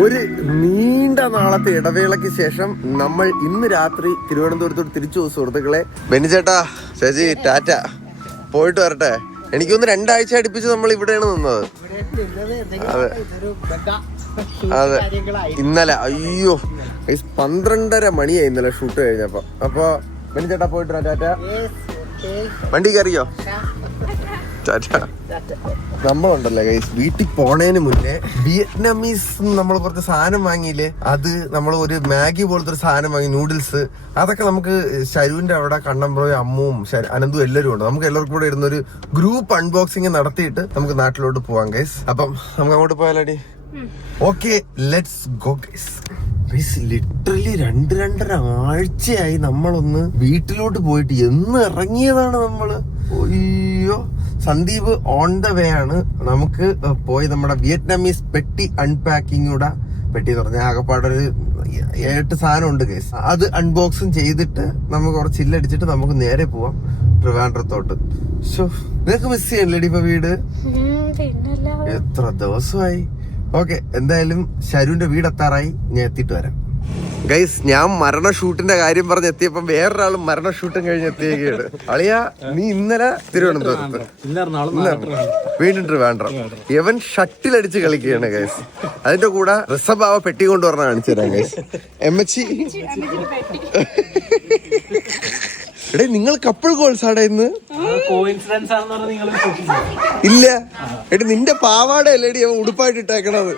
ഒരു നീണ്ട നാളത്തെ ഇടവേളയ്ക്ക് ശേഷം നമ്മൾ ഇന്ന് രാത്രി തിരുവനന്തപുരത്തോട്ട് തിരിച്ചു പോകും സുഹൃത്തുക്കളെ. ബെന്നിച്ചേട്ടാ, ചേച്ചി, ടാറ്റ. പോയിട്ട് വരട്ടെ. എനിക്കൊന്ന് 2 ആഴ്ച അടുപ്പിച്ച് നമ്മൾ ഇവിടെയാണ് നിന്നത്. അതെ അതെ, ഇന്നലെ അയ്യോ 12:30 മണിയായി ഇന്നലെ ഷൂട്ട് കഴിഞ്ഞപ്പോ. അപ്പൊ ബെന്നിച്ചേട്ടാ പോയിട്ട് വരാം, ടാറ്റ. വണ്ടി കയറിയോ? നമ്മളുണ്ടല്ലോ ഗൈസ്, വീട്ടിൽ പോണേന് മുന്നേ വിയറ്റ്നാമീസ് നമ്മൾ കുറച്ച് സാധനം വാങ്ങിയില്ലേ, അത് നമ്മൾ ഒരു മാഗി പോലത്തെ ഒരു സാധനം വാങ്ങി, നൂഡിൽസ്. അതൊക്കെ നമുക്ക് ശരുവിന്റെ അവിടെ കണ്ണമ്പ്രോയും അമ്മുവും അനന്തും എല്ലാവരും ഉണ്ട്. നമുക്ക് എല്ലാവർക്കും കൂടെ ഇരുന്നൊരു ഗ്രൂപ്പ് അൺബോക്സിങ് നടത്തിയിട്ട് നമുക്ക് നാട്ടിലോട്ട് പോവാം ഗൈസ്. അപ്പം നമുക്ക് അങ്ങോട്ട് പോയാലടി. Okay, let's go guys. Literally 2-2.5 ആഴ്ചയായി നമ്മളൊന്ന് വീട്ടിലോട്ട് പോയിട്ട്. എന്ന് ഇറങ്ങിയതാണ് നമ്മള്. അയ്യോ, സന്ദീപ് ഓൺ ദ വേ ആണ്. നമുക്ക് പോയി നമ്മുടെ വിയറ്റ്നാമീസ് പെട്ടി അൺപാക്കിങ്ങൂടെ, പെട്ടി എന്ന് പറഞ്ഞാൽ ആകെപ്പാടൊരു 8 സാധനം ഉണ്ട് കേസ്. അത് അൺബോക്സും ചെയ്തിട്ട് നമുക്ക് കുറച്ച് ചില്ലടിച്ചിട്ട് നമുക്ക് നേരെ പോവാം ട്രിവാൻഡ്രത്തോട്ട്. നിനക്ക് മിസ് ചെയ്യണില്ലേടി ഇപ്പൊ വീട്? എത്ര ദിവസമായി. ഓക്കെ, എന്തായാലും ശരുവിന്റെ വീടെത്താറായി. ഞാൻ എത്തിയിട്ട് വരാം ഗൈസ്. ഞാൻ മരണ ഷൂട്ടിന്റെ കാര്യം പറഞ്ഞ് എത്തിയപ്പം വേറൊരാളും മരണ ഷൂട്ടും കഴിഞ്ഞ് എത്തിയേക്കാണ്. അളിയാ, നീ ഇന്നലെ തിരുവനന്തപുരത്ത്, വീണ്ടും ട്രിവാൻഡ്രം. ഇവൻ ഷട്ടിലടിച്ച് കളിക്കുകയാണ് ഗൈസ്. അതിന്റെ കൂടെ ഋഷഭാവ പെട്ടി കൊണ്ടുവരണം കാണിച്ചു തരാം ഗൈസ്. എമ്മച്ചി, എടേ നിങ്ങൾ കപ്പിൾ ഗോൾസ് ആടെ ഇന്ന്? ഇല്ല എടി, നിന്റെ പാവാട അല്ലേടി അവൻ ഉടുപ്പായിട്ട് ഇട്ടേക്കണത്.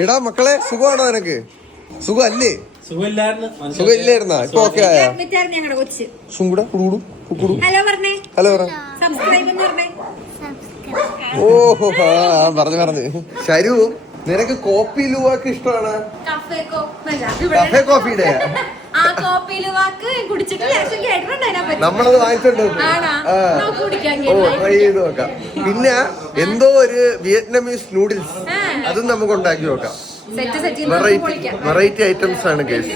എടാ മക്കളെ, സുഖമാണോ നിനക്ക്? സുഖം അല്ലേ? സുഖമില്ലായിരുന്ന? ഇപ്പൊ ഓക്കെ ആയാ? ഹലോ പറ. ഓഹോ, പറഞ്ഞു. ശരു, നിനക്ക് കോപ്പി ലുവാക്ക് ഇഷ്ടമാണ്? കഫേ കോഫിയുടെ നമ്മളത് വാങ്ങിച്ചോണ്ട് ട്രൈ ചെയ്ത് നോക്കാം. പിന്നെ എന്തോ ഒരു വിയറ്റ്നാമീസ് നൂഡിൽസ്, അതും നമുക്ക് ഉണ്ടാക്കി നോക്കാം. വെറൈറ്റി ഐറ്റംസ് ആണ് കേസ്.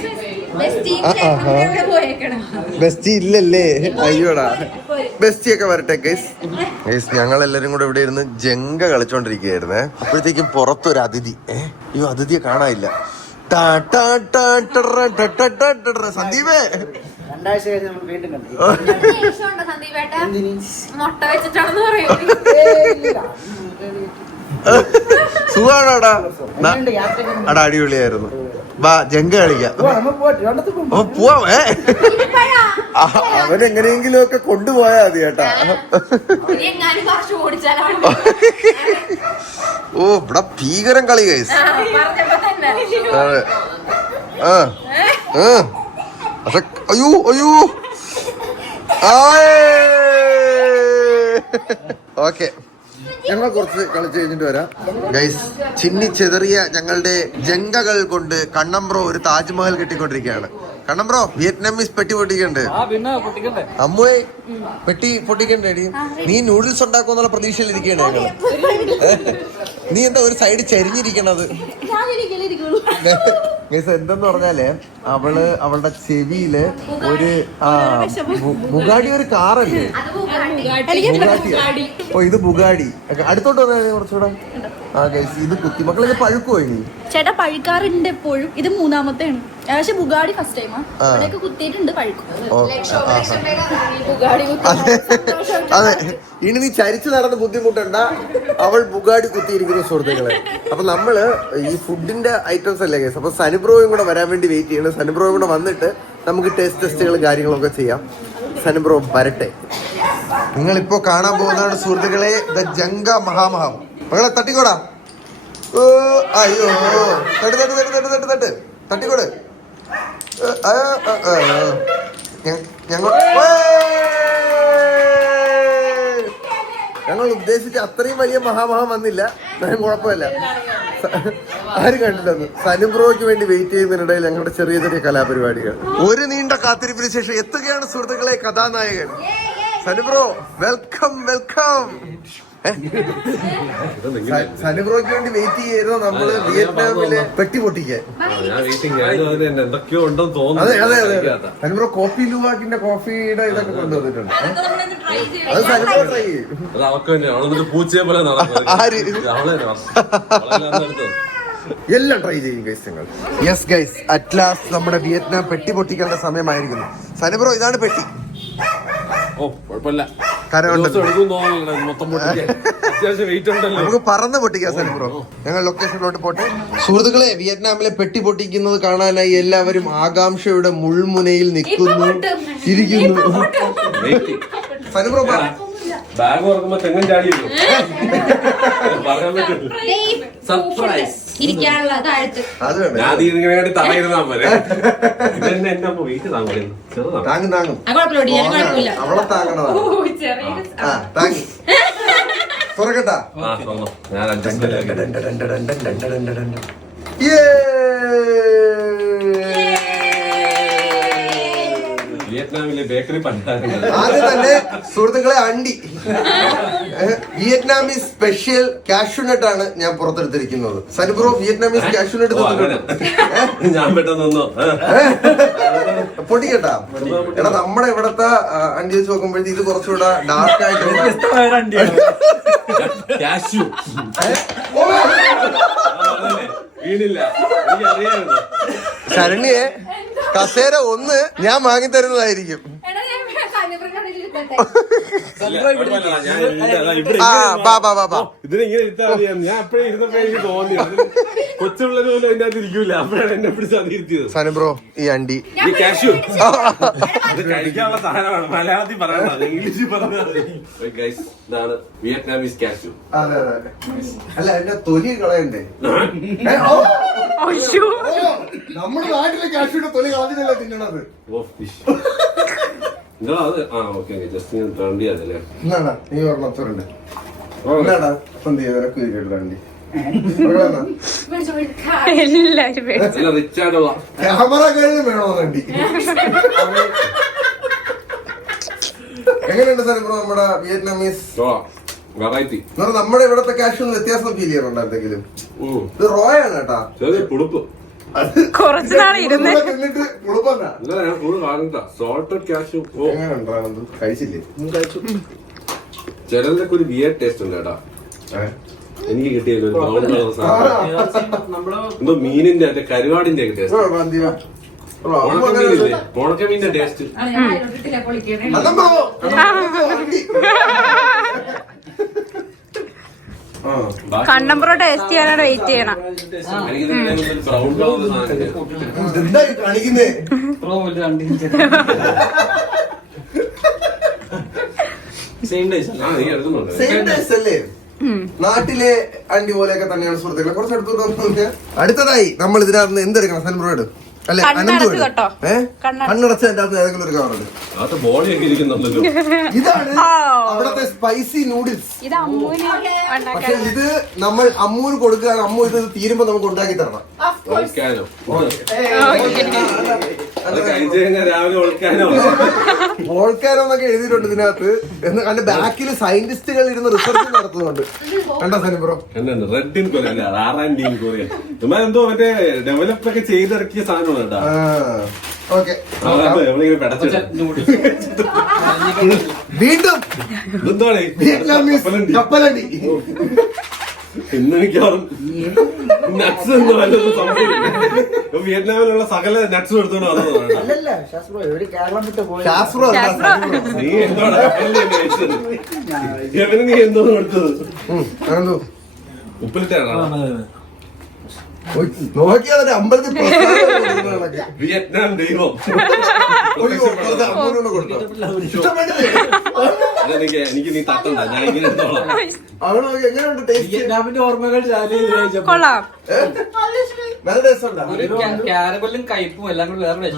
ബെസ്റ്റി ഇല്ലല്ലേ? അയ്യോടാ, ബെസ്റ്റി ഒക്കെ വരട്ടെ ഗൈസ്. ഞങ്ങൾ എല്ലാരും കൂടെ ഇവിടെ ഇരുന്ന് ജങ്ക കളിച്ചോണ്ടിരിക്കുകയായിരുന്നേ. അപ്പോഴത്തേക്കും പുറത്തൊരു അതിഥി. അയ്യോ, അതിഥിയെ കാണാനില്ല. സന്ദീപേ, സുഖാണോടാ? അടാ, അടിപൊളിയായിരുന്നു. വാ, ജങ്ക കളിക്കാം. പോവാ. അവനെങ്ങനെയെങ്കിലും ഒക്കെ കൊണ്ടുപോയാ മതി കേട്ടാ. ഓ, ഇവിടെ ഭീകരം കളി ഗൈസ്. അതെ. പക്ഷെ അയ്യോ ഓക്കെ, ഞങ്ങൾ കുറച്ച് കളിച്ച് കഴിഞ്ഞിട്ട് വരാം ഗൈസ്. ചിന്നിച്ചെതറിയ ഞങ്ങളുടെ ജങ്കകൾ കൊണ്ട് കണ്ണമ്പ്രോ ഒരു താജ്മഹൽ കെട്ടിക്കൊണ്ടിരിക്കുകയാണ്. കണ്ണമ്പ്രോ, വിയറ്റ്നാമീസ് പെട്ടി പൊട്ടിക്കണ്ടേ? അമ്മുവേ, പെട്ടി പൊട്ടിക്കണ്ടേടി? നീ നൂഡിൽസ് ഉണ്ടാക്കുമെന്നുള്ള പ്രതീക്ഷയിലിരിക്കുകയാണ് ഞങ്ങള്. നീ എന്താ ഒരു സൈഡ് ചരിഞ്ഞിരിക്കണത്? എന്തെന്ന് പറഞ്ഞാല് അവളുടെ ചെവിയില് ഒരു ബുഗാഡി, ഒരു കാറല്ലേ? ഓ, ഇത് ബുഗാഡി. അടുത്തോട്ട് വന്നാൽ കുറച്ചുകൂടെ. ഇത് കുത്തി മക്കളെ പഴുക്കോ? ഇനി ചേട്ടാ, പഴുക്കാറുണ്ട് എപ്പോഴും. ഇത് 3ാമത്തെയാണ്. പക്ഷെ ബുഗാഡി ഫസ്റ്റ് ടൈമാ. കുത്തിയിട്ടുണ്ട്, പഴുക്കും. അതെ, ഇനി നീ ചരിച്ചു നടന്ന് ബുദ്ധിമുട്ടണ്ട. അവൾ ബുഗാഡി കുത്തിയിരിക്കുന്ന സുഹൃത്തുക്കളെ. അപ്പൊ നമ്മള് ഈ ഫുഡിന്റെ ഐറ്റംസ് അല്ലേ കേസ്. അപ്പൊ സനുബ്രോയും കൂടെ വരാൻ വേണ്ടി വെയിറ്റ് ചെയ്യണം. സനുബ്രോയും കൂടെ വന്നിട്ട് നമുക്ക് ടെസ്റ്റുകളും കാര്യങ്ങളൊക്കെ ചെയ്യാം. സനുബ്രോ വരട്ടെ. നിങ്ങളിപ്പോ കാണാൻ പോകുന്നതാണ് സുഹൃത്തുക്കളെ ദ ജങ്ക മഹാമഹം. മകളെ തട്ടിക്കോടാ. അയ്യോ, തട്ടിക്കോട്. ഞങ്ങൾ ഉദ്ദേശിച്ച അത്രയും വലിയ മഹാമഹം വന്നില്ല. കുഴപ്പമില്ല, ആരും കണ്ടില്ലെന്ന്. സനുബ്രോയ്ക്ക് വേണ്ടി വെയിറ്റ് ചെയ്യുന്നതിനിടയിൽ ഞങ്ങളുടെ ചെറിയ ചെറിയ കലാപരിപാടികൾ. ഒരു നീണ്ട കാത്തിരിപ്പിന് ശേഷം എത്തുകയാണ് സുഹൃത്തുക്കളെ കഥാനായകൻ സനുബ്രോ. വെൽക്കം. സനുബ്രോയ്ക്ക് വേണ്ടി വെയിറ്റ് ചെയ്തിരുന്ന നമ്മള് വിയറ്റ്നാമില് പെട്ടി പൊട്ടിക്കാൻ. എന്തൊക്കെയോ ഉണ്ടെന്ന് തോന്നുന്നു. അതെ അതെ അതെ. സനുബ്രോ കോഫി ലുവാക്കിന്റെ കോഫിയുടെ ഇതൊക്കെ കൊണ്ടുവന്നിട്ടുണ്ട്. അത് സനുബ്രോ ട്രൈ ചെയ്യും. അത് അവർക്ക് തന്നെ അവളൊരു പൂച്ചയെ പോലെ നടക്കുന്നത്. എല്ലാം ട്രൈ ചെയ്യും ഗൈസ് ഞങ്ങൾ. യെസ് ഗൈസ്, അറ്റ് ലാസ്റ്റ് നമ്മുടെ വിയറ്റ്നാം പെട്ടി പൊട്ടിക്കേണ്ട സമയമായിരിക്കുന്നു. സനുബ്രോ ഇതാണ് പെട്ടി. ഓ കുഴപ്പമില്ല, നമുക്ക് പറന്ന് പൊട്ടിക്കാം സനുബ്രോ. ഞങ്ങൾ ലൊക്കേഷനിലോട്ട് പോട്ടെ. സുഹൃത്തുക്കളെ, വിയറ്റ്നാമിലെ പെട്ടി പൊട്ടിക്കുന്നത് കാണാനായി എല്ലാവരും ആകാംക്ഷയുടെ മുൾമുനയിൽ നിൽക്കുന്നു, ഇരിക്കുന്നു. സനുബ്രോ ബാഗ് തുറക്കുമ്പോ തെങ്ങൻ ചാടിയിരുന്നു. പറയാൻ പറ്റും. സർപ്രൈസ് ഞാൻ ഇതിനു വേണ്ടി തറയിരുന്നാ പോലെ ഇതെന്നെ എന്നെ വെയിറ്റ് താങ്കളും താങ്ങും താങ്ങും അവളെ താങ്ങണതാണ്. താങ്ങി തുറക്കട്ടാ. ഞാൻ വിയറ്റ്നാമിലെ ബേക്കറി പണ്ടായിരുന്നു. ആദ്യം തന്നെ സുഹൃത്തുക്കളെ അണ്ടി വിയറ്റ്നാമീസ് സ്പെഷ്യൽ കാഷ്യൂനട്ട് ആണ് ഞാൻ പുറത്തെടുത്തിരിക്കുന്നത്. സനുബ്രോ വിയറ്റ്നാമീസ് കാഷ്യൂനട്ട് ഞാൻ പെട്ടെന്ന് പൊട്ടിക്കട്ടാ. എടാ നമ്മുടെ ഇവിടത്തെ അണ്ടി വെച്ച് നോക്കുമ്പോഴത്തേക്ക് ഇത് കുറച്ചുകൂടെ ഡാർക്ക് ആയിട്ട് വീണില്ല. എനിക്കറിയാമായിരുന്നു. ശരണ്യെ കസേര ഒന്ന് ഞാൻ വാങ്ങി തരുന്നതായിരിക്കും. ഇതിനെ ഇങ്ങനെ ഇരുത്താൻ ഞാൻ എപ്പോഴും ഇരുന്നപ്പോ എനിക്ക് തോന്നി കൊച്ചുള്ളവര് പോലും അതിന്റെ അകത്ത് ഇരിക്കൂല. അപ്പോഴാണ് എന്നെ പിടിച്ച് അത് ഇരുത്തിയത്. സനുബ്രോ ഈ അണ്ടി ഈ കാഷ്യൂ ഇത് കഴിക്കാനുള്ള സാധനമാണ്. മലയാളത്തിൽ പറയണത്, ഇംഗ്ലീഷിൽ പറഞ്ഞത്. ഇതാണ് വിയറ്റ്നാമീസ് കാഷ്യൂ. അതെ അതെ. അല്ല എന്റെ തൊലി കളയണ്ടേ? നമ്മുടെ നാട്ടിലെ കാഷ്യൂടെ തൊലി കളഞ്ഞിട്ടല്ലേ തിന്നണത്. അത് ആ ഓക്കെ ജസ്റ്റ് ഞാൻ ട്രണ്ട് ചെയ്യാതല്ലേ. എന്നാടാ നീ ഓർമ്മത്തുണ്ട് എന്നാടാ സന്ധ്യ നിനക്ക് വണ്ടി റിച്ചാർഡുള്ള ക്യാമറ കഴിഞ്ഞ് വേണോ വണ്ടി. എങ്ങനെയുണ്ട് സാർ ഇപ്പൊ നമ്മുടെ വിയറ്റ്നാമീസ് വെറൈറ്റി? നമ്മുടെ ഇവിടത്തെ കാഷ്യൂ വ്യത്യാസം ഫീൽ ചെയ്യാറുണ്ടോ എന്തെങ്കിലും? ഇത് റോയാണ് കേട്ടാ. ചെറിയ പുളിപ്പ്. കുറച്ച് നാളെ ഇരുന്ന് കഴിച്ചില്ലേ? ചിലതൊക്കെ ഒരു വിയർ ടേസ്റ്റ് ഉണ്ട് കേട്ടാ. എനിക്ക് കിട്ടിയത് എന്തോ മീനിന്റെ മറ്റേ കരുവാടിന്റെ ഒക്കെ ടേസ്റ്റ്. ഉണക്കമീനിന്റെ ടേസ്റ്റ്. കണ്ടംപറോ ടേസ്റ്റ് ചെയ്യാനാണ് വെയിറ്റ് ചെയ്യണം. ബ്രൗൺ കളർ കാണിക്കുന്നേ സെയിം ടേസ്റ്റ് അല്ലേ? നാട്ടിലെ അണ്ടി പോലെയൊക്കെ തന്നെയാണ് സുഹൃത്തുക്കളെ. കുറച്ച് അടുത്ത് അടുത്തതായി നമ്മൾ ഇതിനകത്ത് എന്തെടുക്കണം? സൻബ്രോ എടു അല്ലെ കണ്ണടച്ച എന്റെ അകത്ത് ഏതെങ്കിലും ഒരു കവറുണ്ട്. ഇതാണ് അവിടത്തെ സ്പൈസി നൂഡിൽസ്. പക്ഷെ ഇത് നമ്മൾ അമ്മൂന് കൊടുക്കുകയാണ്. അമ്മു ഇത് തീരുമ്പോ നമുക്ക് ഉണ്ടാക്കി തരണം. ഓൾക്കാനോന്നൊക്കെ എഴുതിയിട്ടുണ്ട് ഇതിനകത്ത്. അതിന്റെ ബാക്കിൽ സയന്റിസ്റ്റുകൾ ഇരുന്ന് റിസർച്ച് നടത്തുന്നുണ്ട്. കണ്ടോ സനുബ്രോ? റെഡ് കൊറിയൻ എന്തോ മറ്റേ ഡെവലപ്പ് ഒക്കെ ചെയ്തിറക്കിയ സാധനം. വീണ്ടും കപ്പലണ്ടി. ഇന്ന് മിക്കവാറും നട്ട്സ് എന്ന് പറയുന്നത് സംഭവം വിയറ്റ്നാമിലുള്ള സകല നട്ട്സും എടുത്തോണ്ട് വന്നതാണ്. നീ എന്തോടാ നീ എന്തോ കൊടുത്തത്? ഉപ്പിലിട്ടാണോ? നോക്കിയാൽ അമ്പലത്തിൽ വിയറ്റ്നാം ദൈവം. എനിക്ക് നീ തട്ടണ്ട, ഞാൻ ഇങ്ങനെ എടുത്തോളാം. എങ്ങനെയുണ്ട് ടേസ്റ്റ്? ഓർമ്മകൾ കൊള്ളാം. നല്ല ടേസ്റ്റ് ഉണ്ടോ? ക്യാരമലും കയ്പും എല്ലാം കൂടി വേറെ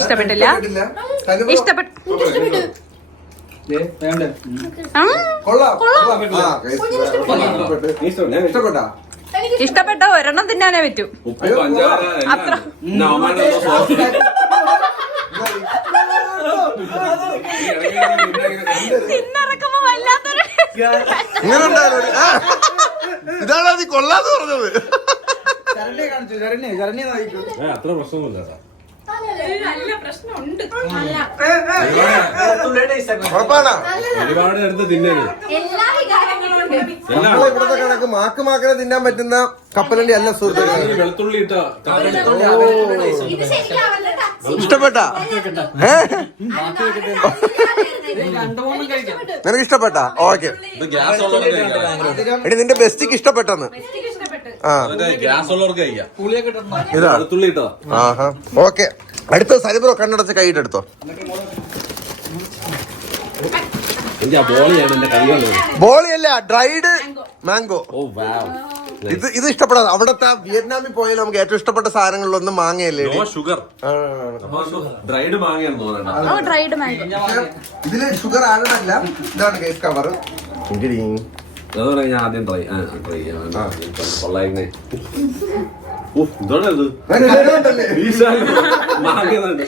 ഇഷ്ടപ്പെട്ടില്ല? ഇഷ്ടപ്പെട്ടു. ഇഷ്ടപ്പെട്ടാ? ഇഷ്ടപ്പെട്ട ഒരെണ്ണം തിന്നാനേ പറ്റൂ. ഉപ്പ് പഞ്ചാര അത്ര തിന്നിറക്കുമ്പോ വല്ലാത്തൊരു ഇങ്ങനെ ഉണ്ടായാലോ? ഇതാണ് അത് കൊള്ളാന്ന് പറഞ്ഞത്. അത്ര പ്രശ്നമൊന്നുമില്ല. നല്ല പ്രശ്നമുണ്ട്. ഉറപ്പാണോ? ഒരുപാട് എടുത്ത് തിന്നരുത്. എല്ലാ വികാരങ്ങളും ഉണ്ട്. നമ്മളെ ഇവിടുത്തെ കണക്ക് മാക്കിനെ തിന്നാൻ പറ്റുന്ന കപ്പലണ്ടി അല്ല സുഹൃത്തുക്കളെ. വെളുത്തുള്ളി ഇട്ട ഇത് ശരിക്കും അവരുടെ touch. ഇഷ്ടപ്പെട്ട രണ്ടുമൂന്നും കഴിക്കാം. നിനക്ക് ഇഷ്ടപ്പെട്ട? ഓക്കെ. ഇത് ഗ്യാസ് ഉള്ളവർക്ക് കഴിക്കാം. എടി നിന്റെ ബെസ്റ്റിക്ക് ഇഷ്ടപ്പെട്ടെന്ന്. ആ ഗ്യാസ് ഉള്ളവർക്ക് കഴിക്കാം. പുളിയൊക്കെ ഇട്ടിട്ടുണ്ടോ? ഇതാ. വെളുത്തുള്ളി ഇട്ടതാ. ആഹാ ഓക്കെ. അടുത്ത സരിബ്രോ കണ്ണടച്ച് കൈയിട്ടെടുത്തോ. എനിക്ക് ആ ബോളിയാണ് എന്റെ കൈകളിൽ. ബോളിയല്ല, ഡ്രൈഡ് മാംഗോ. Oh wow. ഇത് ഇഷ്ടപ്പെടാം. അവിടത്തെ വിയറ്റ്നാമിൽ പോയാൽ നമുക്ക് ഏറ്റവും ഇഷ്ടപ്പെട്ട സാധനങ്ങളിലൊന്നും മാങ്ങയല്ലേ? No sugar. ഡ്രൈഡ് മാങ്ങയാണെന്ന് തോന്നണ്ട. Dried mango. ഇതില് ഷുഗർ ആകണല്ല. ഇതാണ് കേസ് കവർ. അതുപോലെ ഞാൻ ആദ്യം ട്രൈ ചെയ്യാം. കൊള്ളായിരുന്നേ. ഇതാണ് ഇത് മാങ്ങയുണ്ട്.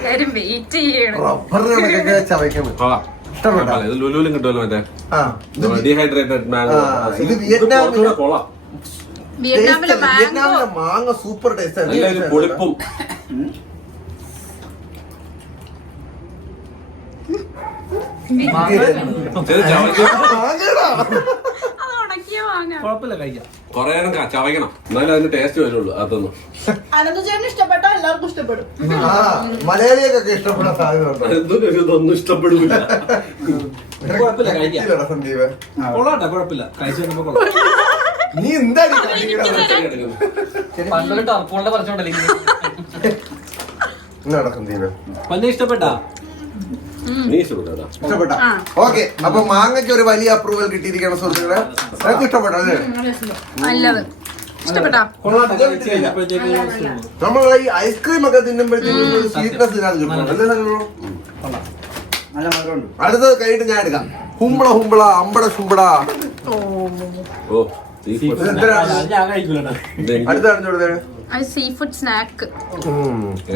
എല്ലാരും വെയിറ്റ് ചെയ്യണം. റബ്ബറിനൊക്കെ ചവയ്ക്കുന്നത് ഇഷ്ടപ്പെട്ടോ? ഇത് ലുലുവിലും കിട്ടുമല്ലോ മറ്റേ ആ ഇത് ഡീഹൈഡ്രേറ്റഡ് മാംഗോ. ഇത് വിയറ്റ്നാമിലെ കൊള്ളാം. വിയറ്റ്നാമിലെ മാംഗോ വിയറ്റ്നാമിലെ മാങ്ങ സൂപ്പർ ടേസ്റ്റ് ആണ്. നല്ലൊരു പൊളിപ്പും. മാങ്ങടാ. അത് ഉണക്കിയ മാങ്ങ. കുഴപ്പമില്ല, കഴിക്കാം. കൊറേ നേരം ചവയ്ക്കണം, എന്നാലും അതിന് ടേസ്റ്റ് വരുള്ളൂ. അതൊന്നും അനന്തചേട്ടന് ഇഷ്ടപ്പെട്ടോ എല്ലാവർക്കും ഇഷ്ടപ്പെടും. ആ മലയാളികൾക്കൊക്കെ ഇഷ്ടപ്പെടുന്ന സാധനം ഇതൊന്നും ഇഷ്ടപ്പെടില്ല. കുഴപ്പമില്ല, കഴിക്കാം. സന്ദീപ് കൊള്ളാട്ടെ, കുഴപ്പമില്ല. കഴിച്ചു വന്നപ്പോ കൊള്ളാം. നീ എന്താണ് പണ്ടൊരു ടർപ്പോളിന്റെ പറിച്ചോണ്ടല്ലേ സന്ദീപ് പല്ല് ഇഷ്ടപ്പെട്ടാ? നീ ഇഷ്ടപ്പെട്ടോ? ഇഷ്ടപ്പെട്ട? ഓക്കെ. അപ്പൊ മാങ്ങയ്ക്ക് ഒരു വലിയ അപ്രൂവൽ കിട്ടിയിരിക്കണം സുഹൃത്തുക്കളെ. നിങ്ങൾക്ക് ഇഷ്ടപ്പെട്ടോ? അല്ലേ? നല്ലത്. ഇഷ്ടപ്പെട്ടോ? നമ്മൾ ഈ ഐസ്ക്രീം ഒക്കെ തിന്നുമ്പോഴത്തേക്കും സ്വീറ്റ്നെസ് ഇതിനകത്ത് കിട്ടണം. അല്ലേ സന്ദീപ്? അടുത്തത് കഴിഞ്ഞിട്ട് ഞാൻ എടുക്കാം. ഹുമ്പള ഹുമ്പള അമ്പട ശുമ്പട. ഓ സീ ഫുഡ്. ഞാൻ കഴിക്കൂലോ. അടുത്ത അറിഞ്ഞോടേ അത് seafood snack.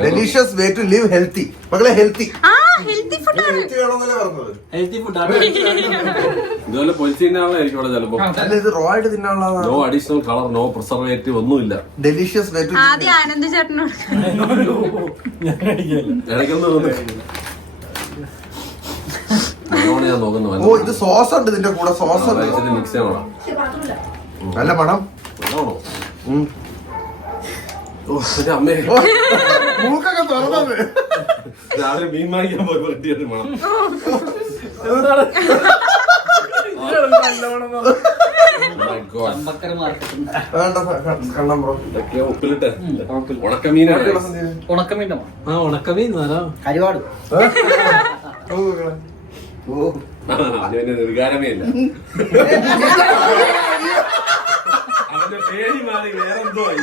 Delicious way to live healthy. മക്കളെ ഹെൽത്തി ആ ഹെൽത്തി ഫുഡാണ്. ഹെൽത്തി വേണമെന്നല്ലേ പറഞ്ഞത്? ഹെൽത്തി ഫുഡാണ്. ഇതുപോലെ പൊലിച്ച് തിന്നാളായിരിക്കും ഇവിടെ ചിലപ്പോ. അല്ല ഇത് റോ ആയിട്ട് തിന്നാനുള്ളതാണ്. No additional colour, no preservative, ഒന്നുമില്ല. ഡെലീഷ്യസ് വേ ടു ആദ്യം ആനന്ദ് ചേട്ടനോട് ഞാൻ കഴിക്കില്ല. ഇടയ്ക്കൊന്നും നല്ലോണം ഞാൻ നോക്കുന്നു. ഓ ഇത് സോസ് ഉണ്ട് ഇതിന്റെ കൂടെ. സോസ് ഉണ്ട്. മിക്സ് ചെയ്യണം. നല്ല മണം. നല്ലോണോ? ഉം. ഓ എന്റെ അമ്മേ, ഓ, മൂക്കൊക്കെ തുറന്നത്. രാവിലെ മീൻ വാങ്ങിക്കാൻ പോയപ്പോ കിട്ടിയത് മണം. My God. ചമ്പക്കര മാർക്കറ്റ്. വേണ്ട കണ്ണം ബ്രോ. ഇതൊക്കെയാ ഉപ്പിലിട്ട് ഉണക്കമീനാണ്. ഉണക്കമീൻ. ആ ഉണക്കമീൻ കരിവാട്. അതിന്റെ നിർഗാരമേ ഇല്ല. അവന്റെ പേടി മാറി വേറെന്തോ ആയി.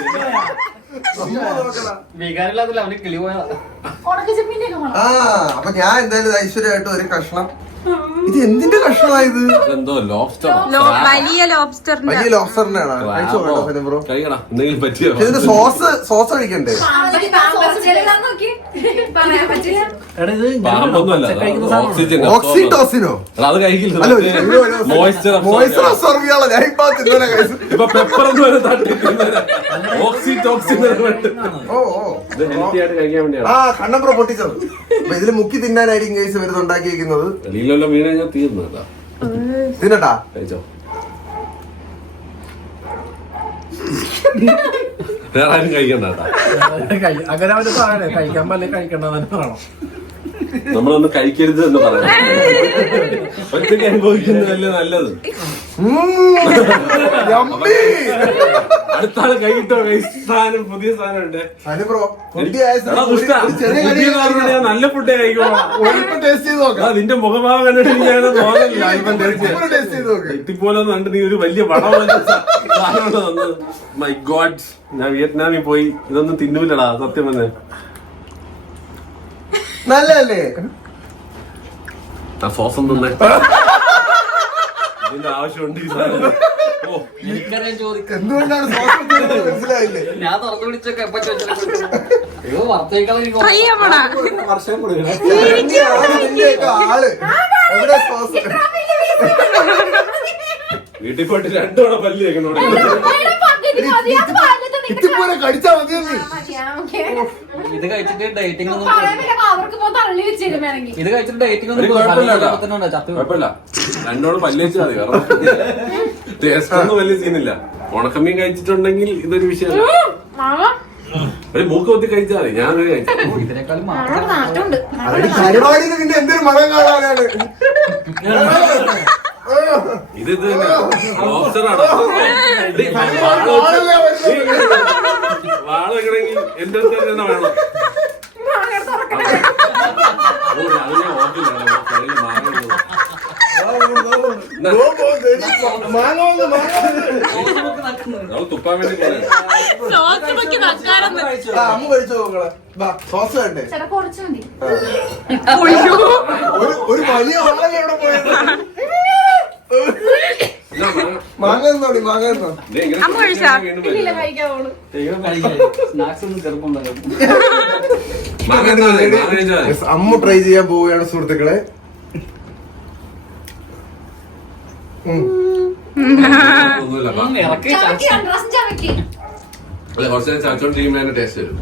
വികാരമില്ലാത്തില്ല, അവന് കിളി പോയതാ. ഉണക്കച്ചെമ്മീന്റെ ഒക്കെ മണം. ആ അപ്പൊ ഞാൻ എന്തായാലും ഐശ്വര്യമായിട്ട് ഒരു കഷ്ണം. ഇത് എന്തിന്റെ കഷ്ണമായത്? ഇതെന്തോ ലോബ്സ്റ്റർ. വലിയ ലോബ്സ്റ്ററിന്റെ വലിയ ലോബ്സ്റ്ററിന്റെ ആണ്. കഴിച്ചോ കേട്ടോ ഫിലിം ബ്രോ. കഴിക്കടാ, എന്തെങ്കിലും പറ്റിയോ? ഇതിന്റെ സോസ് ഒഴിക്കണ്ടേ? പറയാൻ പറ്റില്ല. എടാ ഇത് പാമ്പൊന്നുമല്ല, ഓക്സിജൻ. ഓക്സിറ്റോസിനോ? അത് കഴിക്കില്ല. അല്ലോ മോയ്സ്ചർ മോയ്സ്ചർ അബ്സോർബ് ചെയ്യാനുള്ള ഞാൻ ഇപ്പൊ തിന്നണ കഴിച്ചു. ഇപ്പൊ പെപ്പർ എന്ന് വരെ ഓക്സിറ്റോക്സിൻ. ഓ ഓ ഇത് ഹെൽത്തി ആയിട്ട് കഴിക്കാൻ വേണ്ടിയാണ്. ആ കണ്ണമ്പ്ര പൊട്ടിച്ചത്. അപ്പൊ ഇതില് മുക്കി തിന്നാനായിരിക്കും കേസ് വരുന്നത് ഉണ്ടാക്കിയിരിക്കുന്നത്. വെളിയിലെല്ലാം വീണ് കഴിഞ്ഞാൽ തീർന്നു കേട്ടോ. തിന്നട്ടാ? കഴിച്ചോ. വേറെ ആരും കഴിക്കണ്ട കേട്ടോ. അങ്ങനെ അവര് പറയണേ കഴിക്കാൻ പല്ലേ കഴിക്കണ്ടെന്ന് പറയണം. നമ്മളൊന്ന് കഴിക്കരുത് എന്ന് പറയാം. ഒറ്റയ്ക്ക് അനുഭവിക്കുന്നതല്ലേ നല്ലത്. അടുത്ത ആള് കൈകിട്ടോ. സാധനം പുതിയ സാധനം ഉണ്ട്. ബ്രോ ഞാൻ നല്ല ഫുഡേ കഴിക്കുള്ളൂ. ടേസ്റ്റ് ചെയ്ത് നോക്കാം. നിന്റെ മുഖഭാവം കണ്ടിട്ട് ഞാൻ തോന്നില്ല. ടേസ്റ്റ് ചെയ്ത് നോക്ക്. എത്തിപ്പോലെ കണ്ട് നീ ഒരു വലിയ വടം തന്നത്. മൈ ഗോഡ്, ഞാൻ വിയറ്റ്നാമിൽ പോയി ഇതൊന്നും തിന്നൂലടാ സത്യം തന്നെ. നല്ലല്ലേ? ആ സോസം തിന്നേ. ഇതിന്റെ ആവശ്യമുണ്ട് ഈ സാധനം. ഓ എനിക്കറിയാൻ ചോദിക്കാം. എന്തുകൊണ്ടാണ് സോസ് മനസ്സിലായില്ലേ? ഞാൻ തുറന്നു പിടിച്ചൊക്കെ എപ്പോ ചോദിച്ചാലും ട്രൈ ചെയ്യാൻ പോണ വർഷം കൊടുക്കണം. ആള് എവിടെ സോസ്? വീട്ടിൽ പോയിട്ട് 2 തവണ പല്ല് വെക്കണോ? ഇത്തിപ്പോലെ കടിച്ചാ മതി നീ. ഇത് കഴിച്ചിട്ട് ഡേറ്റിംഗ് ഒന്നും ഇത് കഴിച്ചിട്ട് ഡേറ്റിംഗ് ഒരു കുഴപ്പമില്ല കേട്ടോ. കുഴപ്പമില്ല, 2 തവണ പല്ല് വെച്ചാൽ മതി. വേറെ ടേസ്റ്റ് ഒന്നും വലിയ സീനില്ല. ഉണക്കമീൻ കഴിച്ചിട്ടുണ്ടെങ്കിൽ ഇതൊരു വിഷയമല്ല. ഒരു മൂക്ക് കൊത്തി കഴിച്ചാൽ മതി. ഞാനൊരു കഴിച്ചു. ഇതിനേക്കാളും പരിപാടിയിൽ പിന്നെ എന്തൊരു മണം കാണാനാണ്. ഇത് തന്നെ ലോബ്സ്റ്ററാണ്. വാള വെക്കണമെങ്കിൽ എന്റെ അടുത്ത് തന്നെ വേണം. അതിനെ ഓർക്കില്ല. നമ്മൾ തുപ്പാൻ വേണ്ടി പോലെ സോസ് നോക്കി നക്കാറെന്ന് അമ്മ കഴിച്ചു നോക്കളെ. സോസ് വേണ്ടേ? കുറച്ച് മതി. ഒരു വലിയ വാള എവിടെ പോയത്? മാങ്ങ തിന്നോടി, മാങ്ങ തിന്നോ. അമ്മ കഴിച്ചാ? ഇല്ല, കഴിക്കാൻ പോണു. സ്നാക്സ് ഒന്നും ചെറുപ്പമുണ്ടാകും. അമ്മ ട്രൈ ചെയ്യാൻ പോവുകയാണ് സുഹൃത്തുക്കളെ. ഒന്നുമില്ല. ഇറക്കി ചവയ്ക്ക്, രണ്ട് പ്രാവശ്യം ചവയ്ക്ക്. അല്ല, കുറച്ച് നേരം ചവച്ചോണ്ടിരിക്കുമ്പോ അതിന്റെ ടേസ്റ്റ് വരും.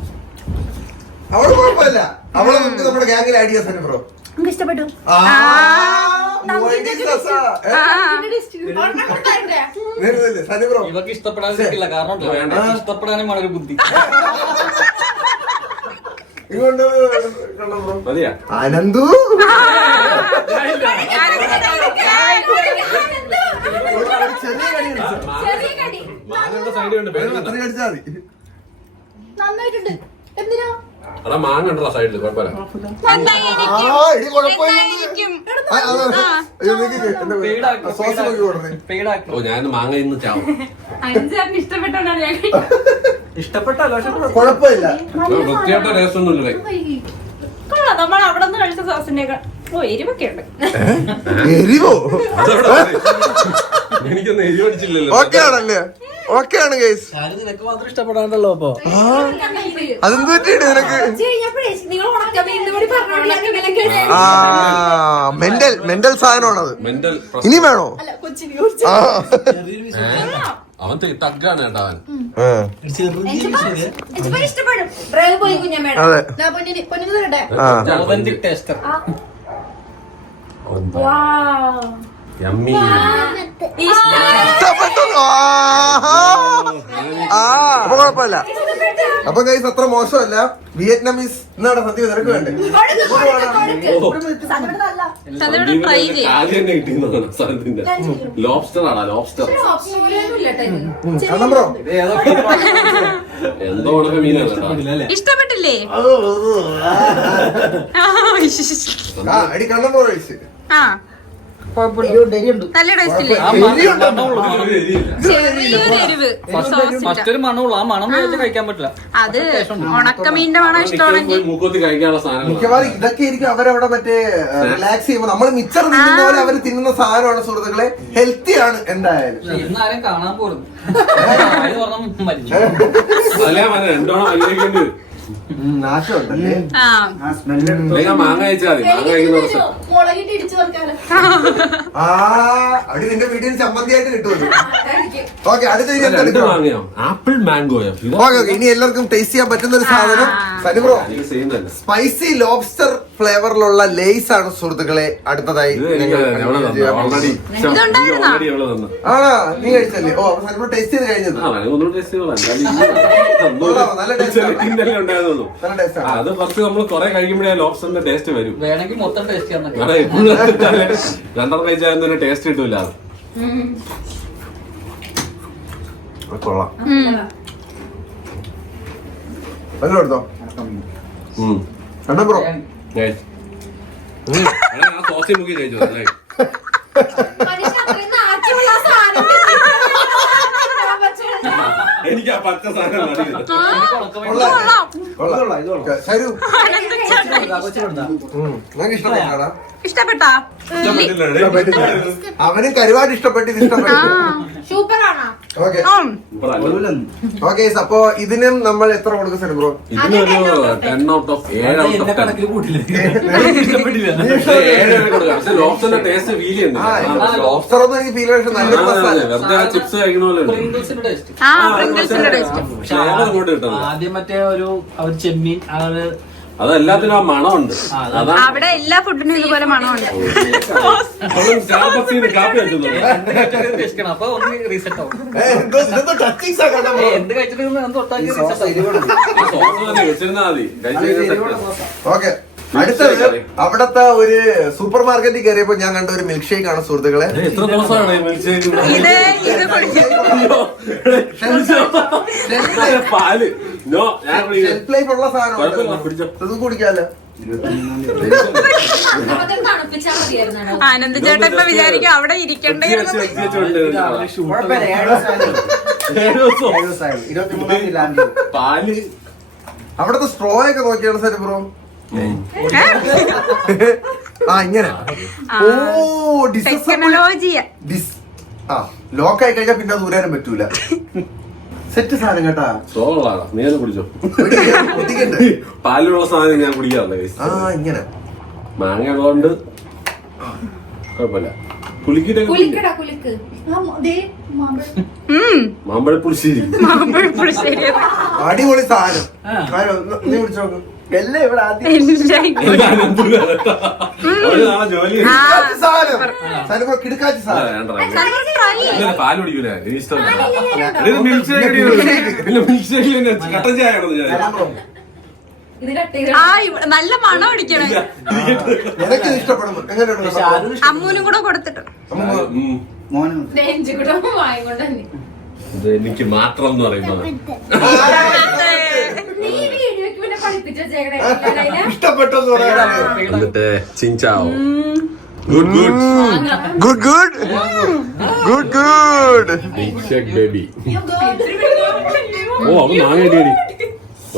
അവള് കുഴപ്പമില്ല. അവളെ നമുക്ക് നമ്മുടെ ഗ്യാങ്ങിൽ ആഡ് ചെയ്യാൻ തന്നെ ബ്രോ. നമുക്ക് ഇഷ്ടപ്പെട്ടു. സനി ബ്രോ ഇവർക്ക് ഇഷ്ടപ്പെടാതിരിക്കില്ല. കാരണം ഇഷ്ടപ്പെടാനും വളരെ ബുദ്ധി. ഇങ്ങോട്ട് കണ്ടോ ബ്രോ. മതിയാ? അനന്തു ചെറിയ കടി അടിച്ചോ. ചെറിയ കടി. മാങ്ങയുടെ സൈഡ് ഉണ്ട്. അത്ര കടിച്ചാ മതി. നന്നായിട്ടുണ്ട്. എന്തിനാ? അവിടെ മാങ്ങ ഉണ്ടല്ലോ സൈഡില്. കുഴപ്പമില്ല. ഇനി കുഴപ്പമില്ല. സോസ് നോക്കി കൊടുത്തേ. പെയ്ഡാക്കി. ഓ, ഞാൻ മാങ്ങ ഇന്ന് ചാവും. അഞ്ചാറിന് ഇഷ്ടപ്പെട്ടോണ്ടാണ് ഞാൻ ഇഷ്ടപ്പെട്ടല്ലോ. കുഴപ്പമില്ല. വൃത്തിയായിട്ട ടേസ്റ്റ് ഒന്നും ഇല്ലേ? കൊള്ളാം. നമ്മൾ അവിടെ നിന്ന് കഴിച്ച സോസിന്റെ ഓ എരിവൊക്കെ ഉണ്ട്. എരിവോ? എനിക്കൊന്നും എരി പഠിച്ചില്ലല്ലോ. ഓക്കെ ആണല്ലേ? ഓക്കെ ആണ് ഗൈസ്. നിനക്ക് മാത്രം ഇഷ്ടപ്പെടാണ്ടല്ലോ. അപ്പൊ അതെന്ത് പറ്റിയിട്ട് നിനക്ക്? മെന്റൽ സാധനമാണത്. മെന്റൽ ഇനി വേണോ? ആ. അവൻ തഗ്ഗാണ് കേട്ടോ അവൻ. ഇഷ്ടപ്പെടും. ഡ്രൈവ് പോയി കുഞ്ഞമ്മേടെ. അതെ. പൊന്നിന് തരട്ടെ. ആ. Authentic taster. യമ്മി. ഇഷ്ടപ്പെട്ടു. അപ്പൊ കുഴപ്പമില്ല. അപ്പൊ ഗൈസ് അത്ര മോശമല്ല. വിയറ്റ്നാമീസ് എന്നാണ് സദ്യ നിനക്ക് വേണ്ടേ? ട്രൈ ചെയ്യാം. ആദ്യം തന്നെ കിട്ടിയെന്നാണ് സാധനത്തിന്റെ. ലോബ്സ്റ്റർ ആണോ? ലോബ്സ്റ്റർ കണ്ടോ ബ്രോ? എന്തോ ഉണക്ക മീനാണ് കേട്ടോ. ഇഷ്ടപ്പെട്ടില്ലേ? അടി കണ്ടോ ബ്രോ ഗൈസ്? ആ നല്ല ടേസ്റ്റ് ഇല്ലേ? ഒരു എരിയില്ല. ചെറിയൊരു എരിവ് സോസിന്റെ. മറ്റൊരു മണമുള്ള ആ മണം വെച്ച് കഴിക്കാൻ പറ്റില്ല. അത് ഉണക്കമീന്റെ മണം ഇഷ്ടമാണെങ്കിൽ മൂക്കോത്തി കഴിക്കാനുള്ള സാധനങ്ങൾ. മിക്കവാറും ഇതൊക്കെ ആയിരിക്കും അവരവിടെ മറ്റേ റിലാക്സ് ചെയ്യുമ്പോ നമ്മൾ മിച്ചർ തിന്നുന്ന പോലെ അവര് തിന്നുന്ന സാധനമാണ് സുഹൃത്തുക്കളെ. ഹെൽത്തി ആണ് എന്തായാലും. ഇന്ന് ആരും കാണാൻ പോലും മരിച്ചു. അതല്ലേ പറഞ്ഞ 2 തവണ വലിയേക്കേണ്ടി വരും. നാശമുണ്ടല്ലേ? ആ അല്ലെങ്കിൽ മാങ്ങ കഴിച്ചാൽ മതി. മാങ്ങ കഴിക്കുന്ന ദിവസം മുളകിട്ട് ഇടിച്ചു വെക്കാലോ. ആ അടി നിന്റെ വീട്ടിൽ ചമ്മന്തി ആയിട്ട് കിട്ടുമല്ലോ. ഓക്കെ അടുത്ത ഇനി എന്താ 2 മാങ്ങയോ? ആപ്പിൾ മാംഗോയോ? ഓക്കെ ഇനി എല്ലാവർക്കും ടേസ്റ്റ് ചെയ്യാൻ പറ്റുന്ന ഒരു സാധനം സനി ബ്രോ എനിക്ക് സെയിം തന്നെ. സ്പൈസി ലോബ്സ്റ്റർ ഫ്ലേവറിലുള്ള ലേസ് ആണ് സുഹൃത്തുക്കളെ അടുത്തതായി ഇത് എനിക്ക് എവിടെ തന്നു? ഓൾറെഡി ഇതുണ്ടായിരുന്നോ? എവിടെ തന്നു? ആ നീ കഴിച്ചല്ലേ? ഓ സനി ബ്രോ ടേസ്റ്റ് ചെയ്ത് കഴിഞ്ഞത് ആ, ഒന്നുകൂടി ടേസ്റ്റ് ചെയ്തോളാം. നല്ല taste ആണ്. ഉണ്ടായിരുന്നു. നല്ല ടേസ്റ്റ് ആണ്. അത് കുറച്ച് നമ്മൾ കുറെ കഴിക്കുമ്പോഴേ ലോബ്സ്റ്ററിന്റെ ടേസ്റ്റ് വരും. വേണമെങ്കിൽ മൊത്തം ടേസ്റ്റ് ചെയ്യാൻ പറ്റും. കാരണം എപ്പോഴും 2 കഴിച്ചാലും തന്നെ ടേസ്റ്റ് കിട്ടൂല. കൊള്ളാം. നല്ല എടുത്തോ കണ്ടോ ബ്രോ? സോസി മുക്കി കഴിച്ചു. മനുഷ്യൻ അത്രയും നാട്ടിലുള്ള സാധനം എനിക്ക് ആ പച്ച സാധനം നടിക്കുന്നത്. കൊള്ളാം. ശരു നിനക്ക് ഇഷ്ടപ്പെട്ടാടാ? ഇഷ്ടപ്പെട്ടാ? അവനും കരുവാട് ഇഷ്ടപ്പെട്ടു, ഇത് ഇഷ്ടപ്പെട്ടു. സൂപ്പറാണോ? Okay okay. അപ്പൊ ഇതിനും നമ്മൾ എത്ര കൊടുക്കും സാർ ബ്രോ? ഇതിനൊരു 10 out of 7 out of 10. കണക്കിൽ കൂട്ടില്ല. ഇഷ്ടപ്പെട്ടില്ല. 7 വരെ കൊടുക്കാം. പക്ഷെ ലോബ്സ്റ്ററിന്റെ ടേസ്റ്റ് ഫീൽ ചെയ്യുന്നുണ്ട്. ലോബ്സ്റ്റർ ഒന്നും എനിക്ക് ഫീൽ പക്ഷെ നല്ല മസാല. വെറുതെ ആ ചിപ്സ് കഴിക്കണ പോലെ ഉണ്ട്. പ്രിംഗിൾസിന്റെ ടേസ്റ്റ്. ആ പ്രിംഗിൾസിന്റെ ടേസ്റ്റ്. പക്ഷെ ഏറെ ഇങ്ങോട്ട് കിട്ടുന്നത് ആദ്യം മറ്റേ ഒരു അവർ ചെമ്മീൻ അതെല്ലാത്തിനും ആ മണമുണ്ട്. അതാണ് അവിടെ എല്ലാ ഫുഡിനും ഇതുപോലെ മണമുണ്ട്. സ്റ്റാർബക്സിന് കാപ്പി വെക്കുന്നത്. അപ്പൊ ഒന്ന് റീസെറ്റ് ആവും. ഇതെന്തോ ടച്ചിങ്സ് ആ കണ്ടോ? എന്ത് കഴിച്ചിട്ട് തൊട്ടാക്കി റീസെറ്റ് ആവും. സോസ് മതി, വെച്ചിരുന്നാ മതി. ഓക്കെ. അടുത്തത് അവിടത്തെ ഒരു സൂപ്പർ മാർക്കറ്റിൽ കയറിയപ്പോ ഞാൻ കണ്ട ഒരു മിൽക്ക് ഷേക്ക് ആണ് സുഹൃത്തുക്കളെ. എത്ര ദിവസമാണ് ഇത് പാല്? നോ, ഞാൻ ഷെൽഫ് ലൈഫ് ഉള്ള സാധനം പിടിച്ചോ. ഇത് കുടിക്കാല്ലോ. തണുപ്പിച്ചാൽ മതിയായിരുന്നു. ആനന്ദ് ചേട്ടൻ ഇപ്പൊ വിചാരിക്കും അവിടെ ഇരിക്കണ്ടേ. പാല് അവിടത്തെ സ്ട്രോ ഒക്കെ നോക്കിയാണ് സാർ ബ്രോ. ആ ഇങ്ങനെ ഓ ടെക്നോളജിയാ. ലോക്കായി കഴിഞ്ഞാൽ പിന്നെ അത് ഊരാനും പറ്റൂല. സെറ്റ് സാധനം കേട്ടാ. സോളാണ്, നീ അത് കുടിച്ചോ. കുടിക്കണ്ട്. പാലിലുള്ള സാധനം ഞാൻ കുടിക്കാറില്ല. ആ ഇങ്ങനെ മാങ്ങ ഉള്ളതുകൊണ്ട് കുഴപ്പമില്ല. പുളിക്കിട്ട് കുലിക്കടാ കുലിക്ക്. മാമ്പഴ പുളിശ്ശേരി. മാമ്പഴപ്പുളിശ്ശേരി. അടിപൊളി സാധനം. നീ കുടിച്ചു നോക്കും. എല്ലാം ഇവിടെ ആദ്യം ജോലി സാധനം കിടക്കാച്ച സാധനം. പാല് കുടിക്കൂല, ഇഷ്ടമല്ല. മിൽക്ക് ഷേക്ക് പിന്നെ മിൽക്ക് ഷേക്ക് കട്ടൻ ചായ ആണോ ഞാൻ? ഇത് കട്ട് ചെയ്ത് ആ നല്ല മണം അടിക്കണേ. എനിക്ക് ഇഷ്ടപ്പെടുന്നു. എങ്ങനെയുണ്ട് അമ്മൂനും കൂടെ കൊടുത്തിട്ട്. നെഞ്ചു കൂടെ വായിക്കൊണ്ട് തന്നെ. ഇത് എനിക്ക് മാത്രം എന്ന് പറയുമ്പോ നീ വീഡിയോക്ക് പിന്നെ പഠിപ്പിച്ചു വെച്ചേക്കണേ. ഇഷ്ടപ്പെട്ടെന്ന് പറയാ. എന്നിട്ട് ചിഞ്ചാവോ. Good good good good good good. Milkshake baby. ഓ അത് മാങ്ങ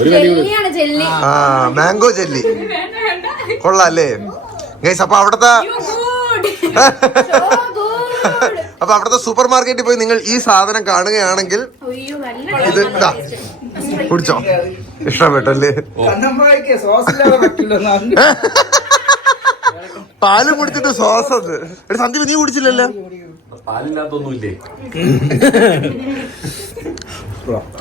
ഒരു ജെല്ലിയാണ് ജെല്ലി. ആ മാംഗോ ജെല്ലി കൊള്ളാല്ലേ ഗൈസ്. അപ്പൊ അവിടത്തെ അപ്പൊ അവിടുത്തെ സൂപ്പർ മാർക്കറ്റിൽ പോയി നിങ്ങൾ ഈ സാധനം കാണുകയാണെങ്കിൽ ഇത് ഇതാ കുടിച്ചോ. ഇഷ്ടപ്പെട്ടല്ലേ? പാല് കുടിച്ചിട്ട് സോസ് അത്. സന്ദീപ് നീ കുടിച്ചില്ലല്ലോ? പാലില്ലാത്തൊന്നുമില്ലേ?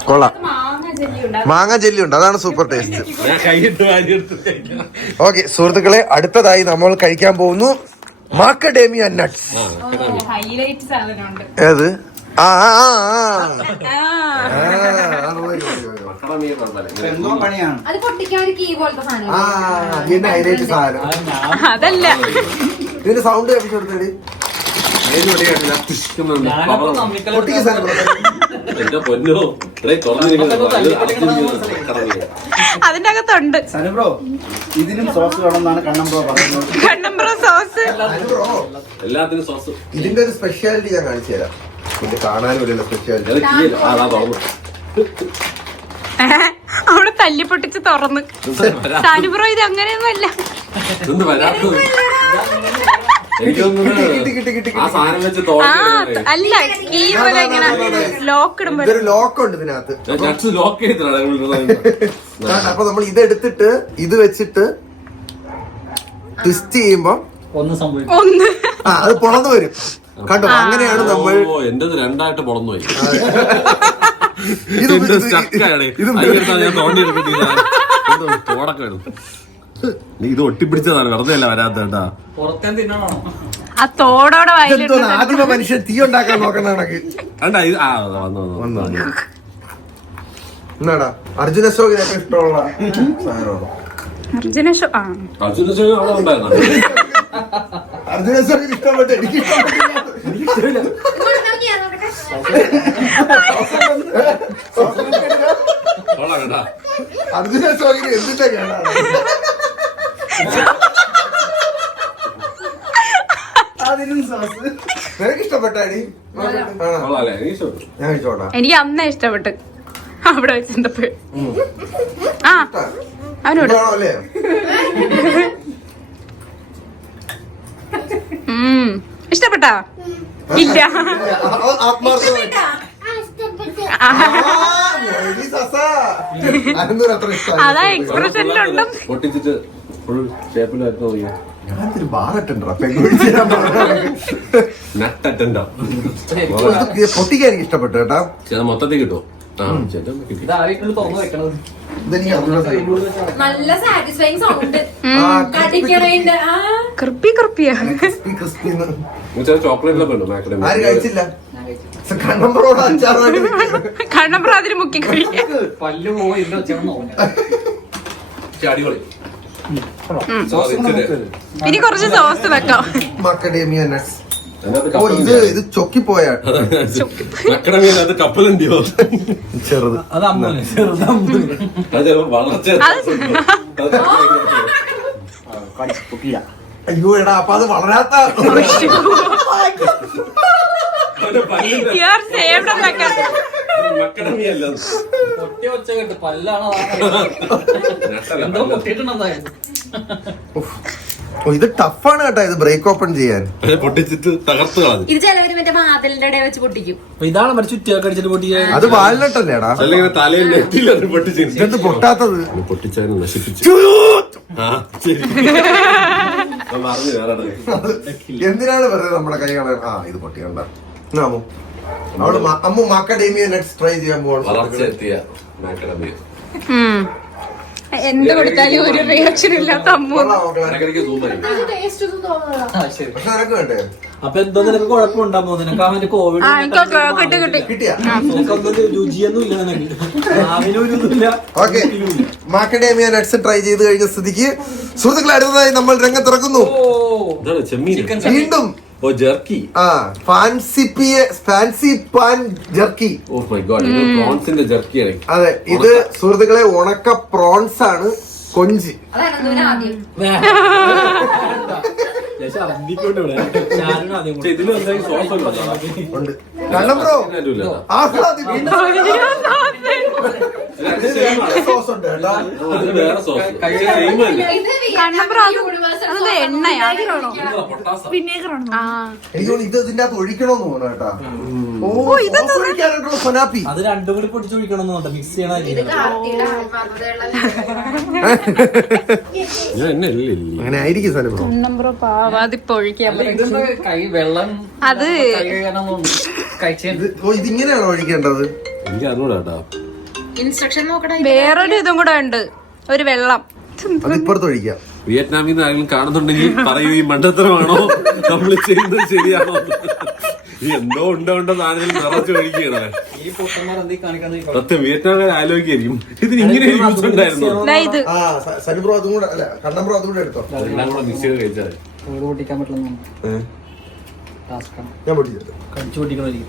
കൊള്ളാം. മാങ്ങ ജെല്ലി ഉണ്ട്. മാങ്ങ ജെല്ലി ഉണ്ട്, അതാണ് സൂപ്പർ ടേസ്റ്റ്. ഞാൻ കൈയിട്ട് വാരിയെടുത്ത് കഴിക്കാം. ഓക്കെ സുഹൃത്തുക്കളെ, അടുത്തതായി നമ്മൾ കഴിക്കാൻ പോകുന്നു മാക്കഡേമിയ നട്ട്സ്. ഹൈലൈറ്റ് സാധനമുണ്ട്. ഏത്? ആ ആ ആ മക്കളെ കുഴപ്പമില്ല. അത് പൊട്ടിക്കാൻ ഒരു കീ പോലത്തെ സാധനം. ഇതിന്റെ ഹൈലൈറ്റ് സാധനം അതല്ല. ഇതിന്റെ സൗണ്ട് കേട്ടിട്ടെടുത്തേടി. പൊട്ടിക്ക് സാധനം. എന്റെ പൊന്നോ, ഇവിടെ തുറന്നിരിക്കുന്നു. അതിന്റെ അകത്തുണ്ട് സനുബ്രോ, ഇതിനും സോസ് വേണമെന്നാണ് കണ്ണമ്പ്രോ പറയുന്നത്. കണ്ണമ്പ്ര സോസ്. എല്ലാത്തിനും സോസ്. ഇതിന്റെ ഒരു സ്പെഷ്യാലിറ്റി ഞാൻ കാണിച്ചു തരാം. ഇത് കാണാനും ഒരു സ്പെഷ്യാലിറ്റി. അത് കീഴ്. ആ തുറന്നു. അവിടെ തല്ലി പൊട്ടിച്ച് തുറന്ന്. സാനുബ്രോ ഇത് അങ്ങനെയൊന്നും അല്ല. ഇതൊന്നും വരാത്തത്. എനിക്കൊന്നും ആ സാധനം വെച്ച് അല്ല ഈ പോലെ ഇങ്ങനെ ലോക്ക് ഇടുമ്പോ ഇതൊരു ലോക്ക് ഉണ്ട് ഇതിനകത്ത്. നട്സ് ലോക്ക് ചെയ്തിട്ടാണ്. അപ്പൊ നമ്മൾ ഇത് എടുത്തിട്ട് ഇത് വെച്ചിട്ട് ട്വിസ്റ്റ് ചെയ്യുമ്പോ ഒന്ന് സംഭവിക്കും. ഒന്ന് അത് പൊളന്നു വരും. കണ്ടോ? അങ്ങനെയാണ് നമ്മൾ. എന്റത് രണ്ടായിട്ട് പൊളന്നു പോയി. ഇത് ഞാൻ തോണ്ടിയെടുക്കത്തില്ല. തോടൊക്കെ വരും. നീ ഇത് ഒട്ടിപ്പിടിച്ചതാണ്, വെറുതെ അല്ല വരാത്ത കേട്ടാ. പുറത്തേ തിന്നണോ? ആ തോടോടെ വയലിട്ട് ആദ്യമേ മനുഷ്യൻ തീ ഉണ്ടാക്കാൻ നോക്കണ കണക്ക്. കണ്ടാ ഇത് വന്നു എന്നാടാ അർജുന അശോകിനൊക്കെ ഇഷ്ടമുള്ള സാധനമാണ്. അർജുന ഷോ. ആ അർജുന അവിടെ ഉണ്ടായിരുന്നു. അർജുന അശോകിന് ഇഷ്ടപ്പെട്ടു. എനിക്ക് ഇഷ്ടപ്പെട്ടില്ല. കൊള്ളാം കേട്ടാ. അർജുന അശോകിന് എന്തിന്റെ കേടാണ്? അതിനും സോസ്. നിനക്ക് ഇഷ്ടപ്പെട്ടാടി? കൊള്ളാല്ലേ? എനിക്ക് ഇഷ്ടപ്പെട്ടു. ഞാൻ കഴിച്ചോട്ടാ. എനിക്ക് അന്നേ ഇഷ്ടപ്പെട്ട് അവിടെ വെച്ചപ്പോ. ആ അവനോട് ഇതാണോ അല്ലേ? ഇഷ്ടപ്പെട്ടാ? ഇല്ല. ആത്മാർത്ഥമായിട്ട് അനന്തൂർ അത്ര ഇഷ്ടമായി. അതാ എക്സ്പ്രഷനിലുണ്ടും. പൊട്ടിച്ചിട്ട് ഫുൾ ഷേപ്പിലായിരുന്നു നോക്കിയാ ഞാനൊരു ബാറട്ടുണ്ടോ പെൺകുഴിച്ച് നട്ടറ്റണ്ടോ പൊട്ടിക്കാൻ എനിക്ക് ഇഷ്ടപ്പെട്ടു കേട്ടാ. മൊത്തത്തിൽ കിട്ടുമോ? കിട്ടി. ഇതാരെങ്കിലും തുറന്നു വെക്കണത് ഇതെനിക്ക് അറിഞ്ഞൂടാ. നല്ല സാറ്റിസ്ഫൈങ് സൗണ്ട് ആ, കടിക്കണേന്റെ കൃപ്പി കൃപ്പിയാ. crispy, crispy ന്ന്. ചോക്ലേറ്റിലൊക്കെ ഉണ്ടോ മാക്കഡമി? ആരും കഴിച്ചില്ല. ഞാൻ കഴിച്ചു. കണ്ണമ്പറോട് അച്ചാറായിട്ട് നിൽക്കുന്നു. കണ്ണപ്ര അതിന് മുക്കി കഴിക്കാം. പല്ല് പോയി ഇല്ല വെച്ചാൽ നോക്കാം. അടിപൊളി. ഇനി കുറച്ച് സോസ് വെക്കാം. മക്കഡേമിയ nuts. അതിനകത്ത് ഓ ഇത് ചൊക്കിപ്പോയാ മക്കഡമിയകത്ത് കപ്പലുണ്ടോ? ചെറുത്. അത് അമ്മൂന് ചെറുതമ്മൂന്. അത് ചിലപ്പോ വളർച്ച അയ്യോ എടാ അപ്പൊ അത് വളരാത്ത You're saved on that. മക്കഡമിയല്ല. പൊട്ടി വെച്ച കേട്ട് പല്ലാണോ എന്തോ പൊട്ടിയിട്ടുണ്ടെന്നായിരുന്നു. ഓ ഇത് ടഫാണ് കേട്ടോ ഇത് ബ്രേക്ക് ഓപ്പൺ ചെയ്യാൻ. പൊട്ടിച്ചിട്ട് തകർത്ത് കളഞ്ഞു. ഇത് ചിലവര് മറ്റേ വാതിലിന്റെ ഇടയിൽ വെച്ച് പൊട്ടിക്കും. അപ്പൊ ഇതാണ് മറ്റേ ചുറ്റിയൊക്കെ അടിച്ചിട്ട് പൊട്ടിയ. അത് വാൽനട്ടല്ലേടാ? അല്ലെങ്കിൽ തലയിൽ നെറ്റിയിലാണ് പൊട്ടിച്ചു. ഇതെന്ത് പൊട്ടാത്തത്? പൊട്ടിച്ചതിന് നശിപ്പിച്ചു. ആ ശരി. ഞാൻ പറഞ്ഞു വേറെ എന്തിനാണ് വെറുതെ നമ്മുടെ കൈ കാണാൻ? ആ ഇത് പൊട്ടിയണ്ട. അമ്മു അവള് അമ്മു മക്കഡേമിയ നട്ട്സ് ട്രൈ ചെയ്യാൻ വളർച്ച പോവാണ്. എത്തിയ മാക്കഡമിയ. എന്ത് കൊടുത്താലും ഒരു റിയാക്ഷൻ ഇല്ലാത്ത അമ്മ. ഇടയ്ക്കിടയ്ക്ക് zoom ആയി. ടേസ്റ്റ് ഒന്നും തോന്നുന്നില്ല. ആ ശരി. പക്ഷെ നിനക്ക് വേണ്ടേ? അപ്പൊ എന്തോ നിനക്ക് കുഴപ്പമുണ്ടാകുമോ? നിനക്ക് അവന്റെ കോവിഡ് കിട്ടി. കിട്ടിയാ? നിനക്കൊന്നും രുചിയൊന്നും ഇല്ല നിനക്ക്. അവനും ഒരു ഇതുമില്ല. ഓക്കെ മാക്കഡേമിയ നട്ട്സ് ട്രൈ ചെയ്ത് കഴിഞ്ഞ സ്ഥിതിക്ക് സുഹൃത്തുക്കളെ അടുത്തതായി നമ്മൾ രംഗത്തിറക്കുന്നു. ഇതാണ് ചെമ്മീൻ. വീണ്ടും oh jerky. Fancy pan jerky. Oh my god, ഇത് പ്രോൺസിന്റെ ജെർക്കിയാണ്. അതെ ഇത് സുഹൃത്തുക്കളെ ഉണക്ക പ്രോൺസ് ആണ്. കൊഞ്ച് അതാണ് എന്തുവിനെ ആദ്യം. ഛർദിക്കൊണ്ട് ഇവിടെ. ഞാനും ആദ്യം പക്ഷെ ഇതിലും എന്തായാലും സോസ് ഉണ്ട്. കണ്ടം ബ്രോ ആഹ്ലാദിക്കുന്നു. സോസ് ഉണ്ട് കേട്ടോ. അതിന് വേറെ സോസ്. ഇത് കണ്ണപ്ര അത് universal അത് sauce. എണ്ണയാ. വിനേഗറാണോ? ആ എനിക്ക് തോന്നുന്നു ഇത് ഇതിന്റെ അകത്ത് ഒഴിക്കണമെന്ന് തോന്നുന്നു കേട്ടാ. ഓ സോസ് ഒഴിക്കാനായിട്ടുള്ള സൊനാപ്പി. അത് രണ്ടും കൂടി പൊടിച്ച് ഒഴിക്കണമെന്നുണ്ട്. മിക്സ് ഇത് ചെയ്യണ കാർത്തിയുടെ ആത്മാർത്ഥതയുള്ള ഞാൻ എന്നെ ഇല്ല. അങ്ങനെ ആയിരിക്കും സാധനം ബ്രോ. കണ്ണപ്ര പാവാതിപ്പോ ഒഴിക്കാൻ ഇതെന്താ കൈ വെള്ളം അത് കൈ കഴുകാനൊന്നും കഴിച്ചത്. ഓ ഇതിങ്ങനെയാണോ ഒഴിക്കേണ്ടത്? എനിക്ക് അറിഞ്ഞൂടാ കേട്ടോ. ഇൻസ്ട്രക്ഷൻ നോക്കടാ. വേറൊരു ഇതും കൂടെ ഉണ്ട്. ഒരു വെള്ളം. അത് ഇപ്പുറത്ത് ഒഴിക്കാം. വിയറ്റ്നാമിൽ നിന്ന് ആരെങ്കിലും കാണുന്നുണ്ടെങ്കിൽ പറയൂ ഈ മണ്ടത്തരമാണോ നമ്മൾ ചെയ്യുന്നത് ശരിയാണോ? എന്തോ ഉണ്ടോ സാധനങ്ങൾ നിറച്ചു കഴിക്കുകയാണ്. ഈ പൊട്ടന്മാർ എന്തീ കാണിക്കാന്ന് സത്യം വിയറ്റ്നാംകാർ ആലോചിക്കായിരിക്കും ഇതിന് ഇങ്ങനെ ഒരു യൂസ് ഉണ്ടായിരുന്നു. ഇത് ആ സനി ബ്രോ അതും കൂടെ അല്ല കണ്ണൻ ബ്രോ അതും കൂടെ എടുത്തോ. എല്ലാം കൂടെ മിക്സ് ചെയ്ത് കഴിച്ചാൽ കോഴി പൊട്ടിക്കാൻ പറ്റില്ലെന്ന് ടാസ്ക്കാണ്. ഞാൻ പൊട്ടിച്ചത്. കടിച്ചു പൊട്ടിക്കണമായിരിക്കും.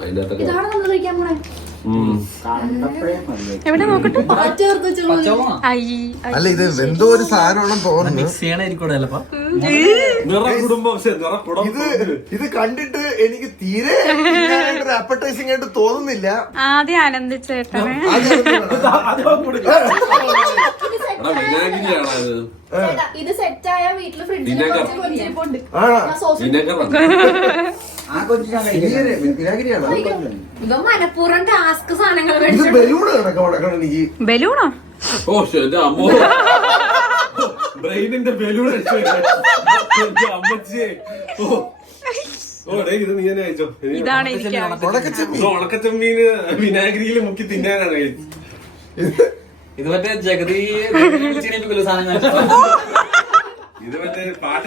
അതിന്റെ അകത്തൊക്കെ ഇതാണ് നമ്മൾ കഴിക്കാൻ പോണേ. എവിടെ നോക്കട്ടെ. ചേർത്ത് വെച്ച് പച്ചവെള്ളം ഐ അല്ല ഇത് എന്തോ ഒരു സാധനമാണെന്ന് തോന്നുന്നു. മിക്സ് ചെയ്യണായിരിക്കും ചിലപ്പോ. ഇത് കണ്ടിട്ട് എനിക്ക് തീരെ ഒരു അപ്പറ്റൈസിംഗ് ആയിട്ട് തോന്നുന്നില്ല. ആദ്യം ആനന്ദിച്ചേട്ടനെ. വിനാഗിരിയാണ് അത്. ചേട്ടാ, ഇത് സെറ്റ് ആയ വീട്ടില് ഫ്രിഡ്ജിൽ വിനെഗർ. കുറച്ച് കൊഞ്ചിരിപ്പുണ്ട്. ആണോ? ഞാൻ സോസ് വിനെഗറാണ്. വിനാഗിരിയാണോ? ഇവ മനഃപൂർവ്വം ടാസ്ക് സാധനങ്ങൾ ഇത് മേടിച്ചു. ബലൂണ് കിടക്കണം എനിക്ക്. ബലൂണോ? ഓ എന്റെ അമ്മോ, ബ്രെയിനിന്റെ ബലൂൺ അമ്മച്ചിയെ. ഓ ഡേ ഇത് നീ തന്നെ അയച്ചോ. ഇതാണ് എനിക്ക് ഉണക്കച്ചെമ്മീൻ. ഉണക്കച്ചെമ്മീന് വിനാഗിരിയിൽ മുക്കി തിന്നാനാണ് കഴിച്ചത്. ഇത് മറ്റേ ജഗതി വിളിച്ചിരിപ്പിക്കല്ലോ സാധനങ്ങൾ. ഇത് മറ്റേ പാട്ട്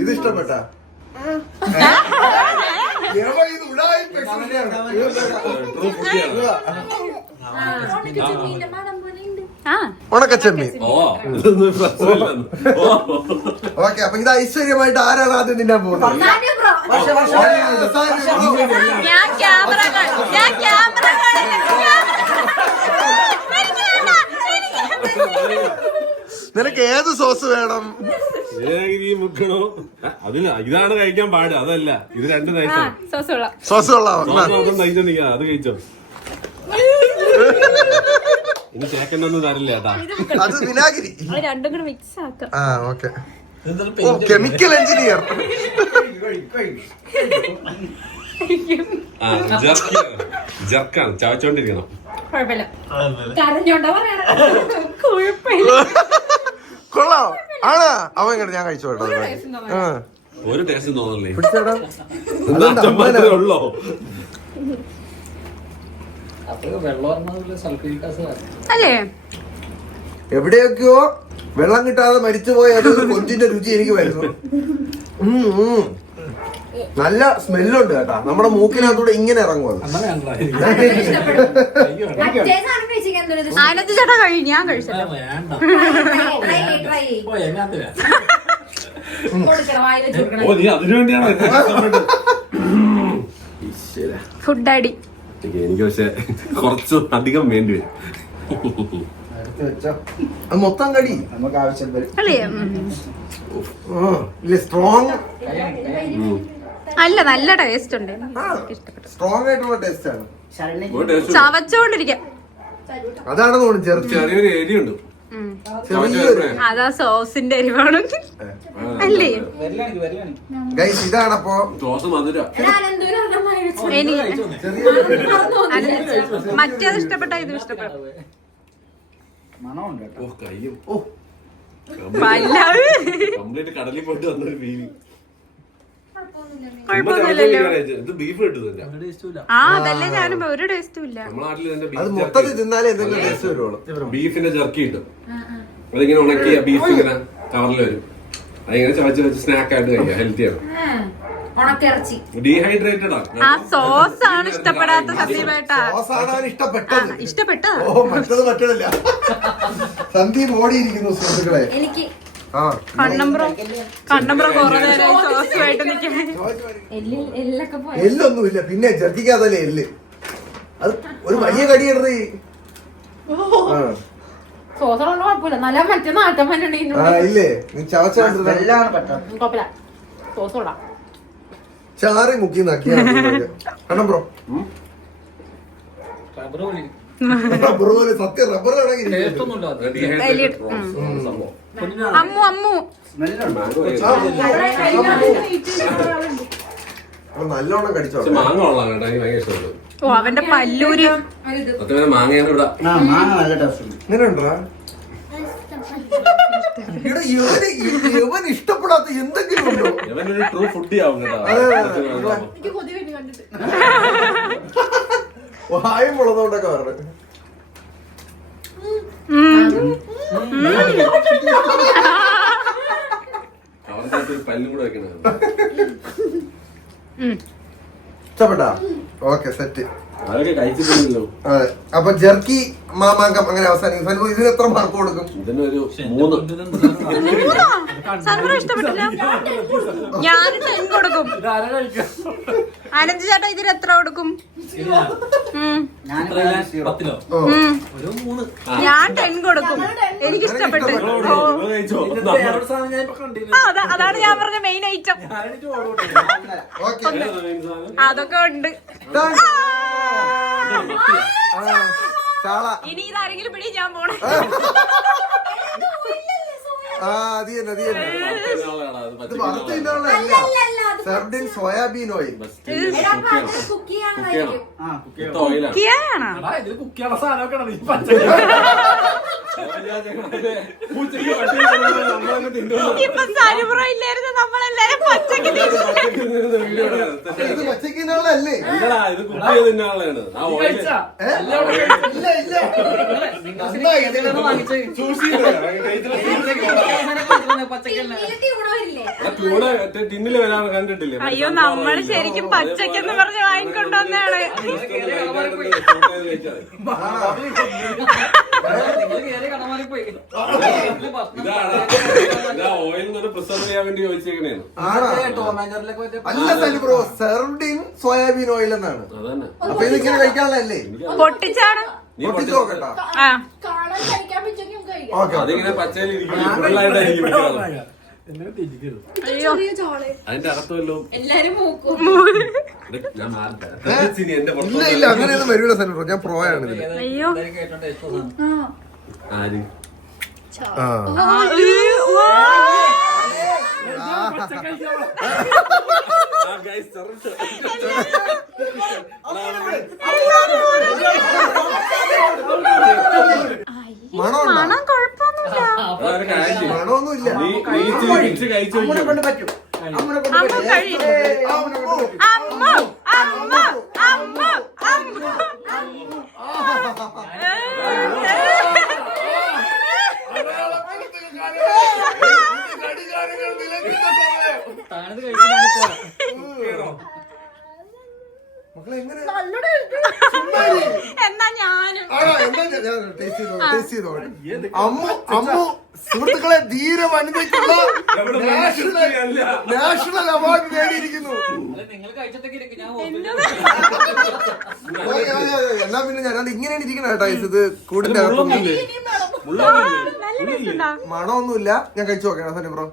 ഇത് ഇഷ്ടപ്പെട്ട ഇത് ഉടായിപ്പ് expression ആണ്. ഉണക്കച്ചെമ്മീന്റെ മണം പോലെ ഉണ്ട്. ആ ഉണക്കച്ചെമ്മീൻ. ഓ ഇതൊന്നും പ്രശ്നമില്ലെന്ന്. ഓ ഓക്കെ അപ്പൊ ഇത് ഐശ്വര്യമായിട്ട് ആരാണ് ആദ്യം തിന്നാൻ പോകുന്നത്? സാനിയ ബ്രോ. ഞാൻ ക്യാമറ നിനക്ക് ഏത് സോസ് വേണം? വിനാഗിരി മുക്കണോ? അതിന് ഇതാണ് കഴിക്കാൻ പാട്, അതല്ല ഇത് രണ്ട് നയിച്ചാണ്. സോസ് കൊള്ളാം. നയിച്ചോണ്ടിരിക്കാ, അത് കഴിച്ചോ. ഇനി ചേക്കനൊന്നും തരില്ല കേട്ടാ. അത് വിനാഗിരി. രണ്ടും കൂടെ മിക്സ് ആക്കാം. ആ ഓക്കെ കെമിക്കൽ എഞ്ചിനീയർ. ജർക്കാണ്, ചവച്ചോണ്ടിരിക്കണം. കുഴപ്പമില്ല. കരഞ്ഞോണ്ടാ പറയണേ. കുഴപ്പമില്ല. കൊള്ളാം ആണ്. അവൻ ഇങ്ങോട്ട് ഞാൻ കഴിച്ചു കേട്ടോ. ഒരു ടേസ്റ്റ് തോന്നല്ലേ? പിടിച്ചേടാ. ഉള്ളോ? അല്ലേ? എവിടെയൊക്കെയോ വെള്ളം കിട്ടാതെ മരിച്ചുപോയ ഏതൊരു കൊഞ്ചിന്റെ രുചി എനിക്ക് വരുന്നു. നല്ല സ്മെല്ലുണ്ട് കേട്ടാ. നമ്മുടെ മൂക്കിനകത്തൂടെ ഇങ്ങനെ ഇറങ്ങും. ആനന്ദ് ചേട്ടാ കഴിഞ്ഞു, ഞാൻ കഴിച്ചല്ലോ. ഓ, നീ അതിനു വേണ്ടിയാണോ ഫുഡ് അടി. എനിക്ക് പക്ഷെ കുറച്ച് അധികം വേണ്ടി വരും. അത് മൊത്തം കടി നമുക്ക് ആവശ്യം വരും. അല്ലേ? സ്ട്രോങ് അല്ല, നല്ല ടേസ്റ്റ് ഉണ്ട്. സ്ട്രോങ് ആയിട്ടുള്ള ടേസ്റ്റ് ആണ്. ഒരു taste ഉം. ചവച്ചോണ്ടിരിക്കാം. അതാണെന്ന് തോന്നുന്നു. ചെറുച്ച് ചെറിയൊരു എരിയുണ്ട്. ചെറിയൊരു അതാ സോസിന്റെ എരിവാണ്. അല്ലേ? ഗൈസ് ഇതാണപ്പോ ദോശ മധുര. മറ്റേത് ഇഷ്ടപ്പെട്ട ഇത് ഇഷ്ടപ്പെട്ട മണമുണ്ട് കേട്ടോ. ഓ, കയ്യും പല്ലാവ് കംപ്ലീറ്റ് കടലിൽ പോയിട്ട് വന്നൊരു ഫീലിംഗ്. കുഴപ്പമൊന്നുമില്ലല്ലോ. ഇത് ബീഫ് കിട്ടുന്നില്ല. ആ, അതല്ലേ ഞാനും. ഒരു ടേസ്റ്റും ഇല്ല. നമ്മുടെ നാട്ടിൽ ഇതിന്റെ അത് ബീഫ് മൊത്തത്തിൽ തിന്നാലേ എന്തെങ്കിലും ടേസ്റ്റ് വരുള്ളൂ. ബീഫിന്റെ ജർക്കി കിട്ടും. അതിങ്ങനെ ഉണക്കിയ ബീഫ് ഇങ്ങനെ കവറിൽ വരും. അതിങ്ങനെ ചവച്ച് വെച്ച് സ്നാക്ക് ആയിട്ട് കഴിക്കാം. ഹെൽത്തിയാണ്. ഉണക്കിറച്ചി. ഡീഹൈഡ്രേറ്റഡ് ആണ്. ആ സോസ് ആണ് ഇഷ്ടപ്പെടാത്ത സത്യമായിട്ടാ. സോസാണ് അവൻ ഇഷ്ടപ്പെട്ടത്. ഇഷ്ടപ്പെട്ടോ? ഓ, മറ്റേതല്ല. സന്ദീപ് ഓടിയിരിക്കുന്നു സുഹൃത്തുക്കളെ. എനിക്ക് ആ കണ്ണമ്പ്രം കുറെ നേരം സോസുമായിട്ട് നിൽക്കും. എല്ലൊക്കെ പോയി. എല്ലൊന്നുമില്ല, പിന്നെ ജർക്കിക്കാതല്ലേ എല്ല്. അത് ഒരു വലിയ കടിയിടറി. സോസറൊന്നും കുഴപ്പമില്ല. നല്ല മറ്റേ നാട്ടന്മാരുണ്ടെങ്കിൽ ആ ഇല്ലേ, നീ ചവച്ചാണ് സ്മെല്ലാണ് പറ്റാത്ത. കുഴപ്പമില്ല. സോസ് കൊള്ളാം. ചാറി മുക്കി നക്കിയാ കണ്ണം ബ്രോ. റബ്ബർ പോലെ സത്യം റബ്ബർ ആണെങ്കിൽ അമ്മു അമ്മു നല്ലോണം കടിച്ചോ. മാങ്ങ കൊള്ളാം കേട്ടോ. എനിക്ക് ഭയങ്കര ഇഷ്ടപ്പെട്ടു. ഓ, അവന്റെ പല്ലൂര്. സത്യം മാങ്ങയാണ് ഇവിടെ. ആ മാങ്ങ നല്ല ടേസ്റ്റ് ഉണ്ട്. ഇങ്ങനെ ഉണ്ടോ? ഇവൻ ഇഷ്ടപ്പെടാത്ത എന്തെങ്കിലും ഉണ്ടോ? ഇവനൊരു ട്രൂ ഫുഡി ആവും കേട്ടോ. എനിക്ക് കൊതി വേണ്ടി കണ്ടിട്ട്. വായും മുളന്നോണ്ടൊക്കെ പറഞ്ഞു. അവർക്ക് പല്ലും കൂടെ വെക്കണ. ഇഷ്ടപ്പെട്ടാ? Okay, set. അതൊക്കെ കഴിച്ചിട്ടില്ലല്ലോ. അതെ, അപ്പൊ ജർക്കി മാമാങ്കം അങ്ങനെ അവസാനിക്കും. ഇതിന് എത്ര മാർക്ക് കൊടുക്കും? ഇതിനൊരു 3. സർവ്വ ഇഷ്ടപ്പെട്ടില്ല. ഞാൻ 10 കൊടുക്കും. ആനന്ദ് ചേട്ടാ ഇതിന് എത്ര കൊടുക്കും? ഞാൻ 10 കൊടുക്കും. എനിക്ക് ഇഷ്ടപ്പെട്ടു. അതാണ് ഞാൻ പറഞ്ഞ മെയിൻ ഐറ്റം. അതൊക്കെ ഉണ്ട്. ഇനി ഇതാരെങ്കിലും പിടി ഞാൻ പോണേ. Soybean oil. കിയാണോ? ഇപ്പൊ സനുബ്രോ ഇല്ലായിരുന്നു, നമ്മളെല്ലാരും പച്ചക്ക് പച്ചക്കിനുള്ളല്ലേ? ഇത് കുക്ക് ചെയ്ത് തിന്നാനുള്ളതാണ്. ആ ഓയിൽ ടിന്നില് വരാൻ കണ്ടിട്ടില്ലേ? അയ്യോ, നമ്മള് ശരിക്കും പച്ചക്കെന്ന് പറഞ്ഞ് വാങ്ങിക്കൊണ്ടുവന്നാണ്. ഇതാ ഓയിൽ പ്രിസർവ് ചെയ്യാൻ വേണ്ടി ചോദിച്ചേക്കണേന്ന്. അല്ല സനുബ്രോ, സെർവ്ഡ് ഇൻ സോയാബീൻ ഓയിൽ എന്നാണ്. അതന്നെ. അപ്പൊ ഇതിങ്ങനെ കഴിക്കാനുള്ളതല്ലേ? പൊട്ടിച്ചാണ്. പൊട്ടിച്ച് നോക്കട്ടാ. കാണാൻ കഴിക്കാൻ പറ്റുമെങ്കിൽ നമുക്ക് കഴിക്കാം. ഓക്കെ, അതിങ്ങനെ പച്ചയിൽ ഫുള്ളായിട്ടായിരിക്കും. അയ്യോ, ചെറിയ ചോളെ അതിന്റെ അകത്തുമല്ലോ. എല്ലാരും മൂക്കും. ഞാൻ മാറട്ടെ. ഇല്ല ഇല്ല, അങ്ങനെയൊന്നും വരൂല സനുബ്രോ. ഞാൻ പ്രോ ആണ് ഇതില്. അയ്യോ. ആര്? ആ ആ, വാ. മണം കുഴപ്പമൊന്നുമില്ല. മണമൊന്നുമില്ല. അമ്മനെ കൊണ്ട് പറ്റും. അമ്മനെ കൊണ്ട് അമ്മ പറ്റും. കഴിയും. അമ്മ അമ്മ അമ്മ അമ്മ താനത് കഴിച്ച് ഞാനിപ്പോ മക്കളെ എങ്ങനെ എന്നാ ഞാനും ടേസ്റ്റ് ചെയ്തോ. അമ്മു സുഹൃത്തുക്കളെ ധീര വനിതയ്ക്കുള്ള നാഷണൽ അവാർഡ് നേടിയിരിക്കുന്നു. നിങ്ങൾ കഴിച്ചിട്ടൊക്കെ ഇരിക്കും. ഞാൻ എന്നാ പിന്നെ ഞാൻ ഇങ്ങനെയാണ് ഇരിക്കണ കേട്ടോ. ഇത് കൂടിന്റെ അകത്തൊന്നുമില്ലേ, നല്ല ടേസ്റ്റ് ഉണ്ടോ? മണമൊന്നുമില്ല. ഞാൻ കഴിച്ചു നോക്കാം സനി ബ്രോ.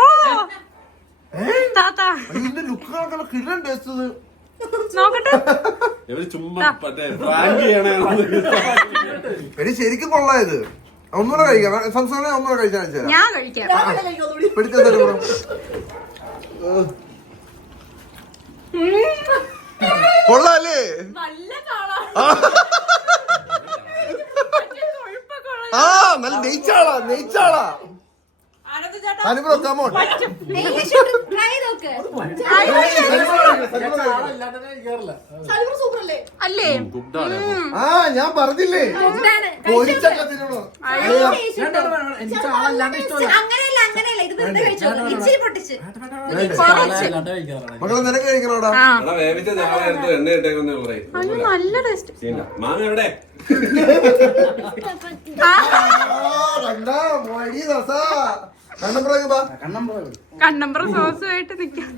ഓ താത്ത ഇതിന്റെ ലുക്കുകളൊക്കെ കിടൻ ടേസ്റ്റ്. നോക്കട്ടെ. ഇവര് ചുമ്മാ മറ്റേ prank ചെയ്യണേ. എടി ശരിക്കും കൊള്ളായത്. ഒന്നുകൂടെ കഴിക്കാം. സംസാരം ഒന്നുകൂടെ കഴിച്ചാൽ വെച്ചാൽ ഞാൻ കഴിക്കാം. പിടിച്ച സനി ബ്രോ. കൊള്ളാല്ലേ? നല്ല കാള. ആ നല്ല നെയ്ച്ചാളാ നെയ്ച്ചാളാ. ആനന്ദ് ചേട്ടാ സനി ബ്രോ കമോൺ. ട്രൈ നോക്ക്. സൂപ്പർ അല്ലേ? അല്ലേ? ആ ഞാൻ പറഞ്ഞില്ലേ പൊരിച്ചൊക്കെ തിന്നണോ. എനിക്ക് ചാളല്ലാണ്ട് ഇഷ്ടമല്ല. അങ്ങനെയല്ല ഇത് വെറുതെ കഴിച്ചോ. ഇച്ചിരി പൊട്ടിച്ച്. ചാളല്ലാണ്ട് കഴിക്കാറാണ്. മക്കളെ നിനക്ക് കഴിക്കണോടാ. ആ എടാ വേവിച്ച ചാള എടുത്ത് എണ്ണ ഇട്ടേക്കൊന്നേ പറയും. അയ്യോ നല്ല ടേസ്റ്റ്. മാങ്ങ എവിടെ? കണ്ടാ മൊഴി രസാ. കണ്ണമ്പ്രങ്ങ് ബാ. കണ്ണമ്പ്ര സോസുമായിട്ട് നിക്കാം.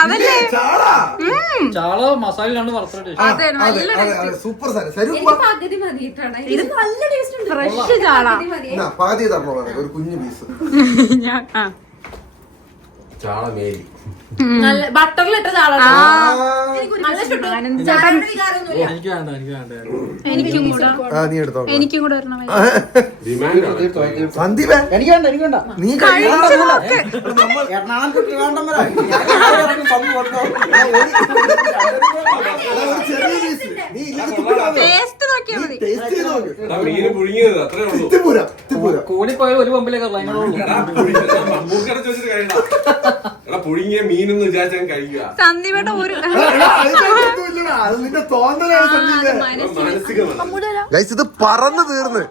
അതല്ലേ? ചാളാ. ചാള മസാല കണ്ട് വറുത്തിട്ട് അതെ അതെ നല്ല അതെ ടേസ്റ്റ്. അതെ സൂപ്പർ സാധനം. സരി എനിക്ക് പകുതി മതിയിട്ടാണ്. ഇത് നല്ല ടേസ്റ്റ് ഉണ്ട്. ഫ്രഷ് ചാള. പകുതി തരണോ ഒരു കുഞ്ഞു പീസ്. ഞാൻ ചാള മേരി. നല്ല ബട്ടറിലിട്ട ചാള. നല്ല ചുട്ടു. ആനന്ദ് ചേട്ടൻ എനിക്ക് വേണ്ട എനിക്ക് വേണ്ട. എനിക്കും കൂടെ ആ നീ എടുത്തോ. എനിക്കും കൂടെ ഒരെണ്ണം ഡിമാൻഡ് സന്ദീപേ എനിക്ക് വേണ്ട എനിക്ക് വേണ്ട. നീ കഴിച്ചു നോക്ക്. എറണാകുളത്ത് ട്രിവാൻഡ്രം വരെ ഞാൻ പമ്പ് കൊടുത്തോ. ചെറിയ പീസ് നീ ഇല്ലെങ്കിൽ തുപ്പിടാതെ. ടേസ്റ്റ് നോക്കിയാ മതി. ടേസ്റ്റ് ചെയ്ത് നോക്ക്. എടാ മീന് പുഴുങ്ങിയത് അത്രേ ഉള്ളൂ. തിപ്പൂര തിപ്പൂര. കൂടിപ്പോയ ഒരു പമ്പിലേക്ക് മൂക്കടച്ച് വെച്ചിട്ട് കഴിയണം. എടാ പുഴുങ്ങിയ മീനെന്ന് വിചാരിച്ചാൽ കഴിക്കുക. സന്ദീപേട്ട ഒരു അത് നിന്റെ തോന്നലാണ് സന്ദീപേ. മാനസികമല്ല. ഗൈസ് ഇത് പറന്ന് തീർന്ന്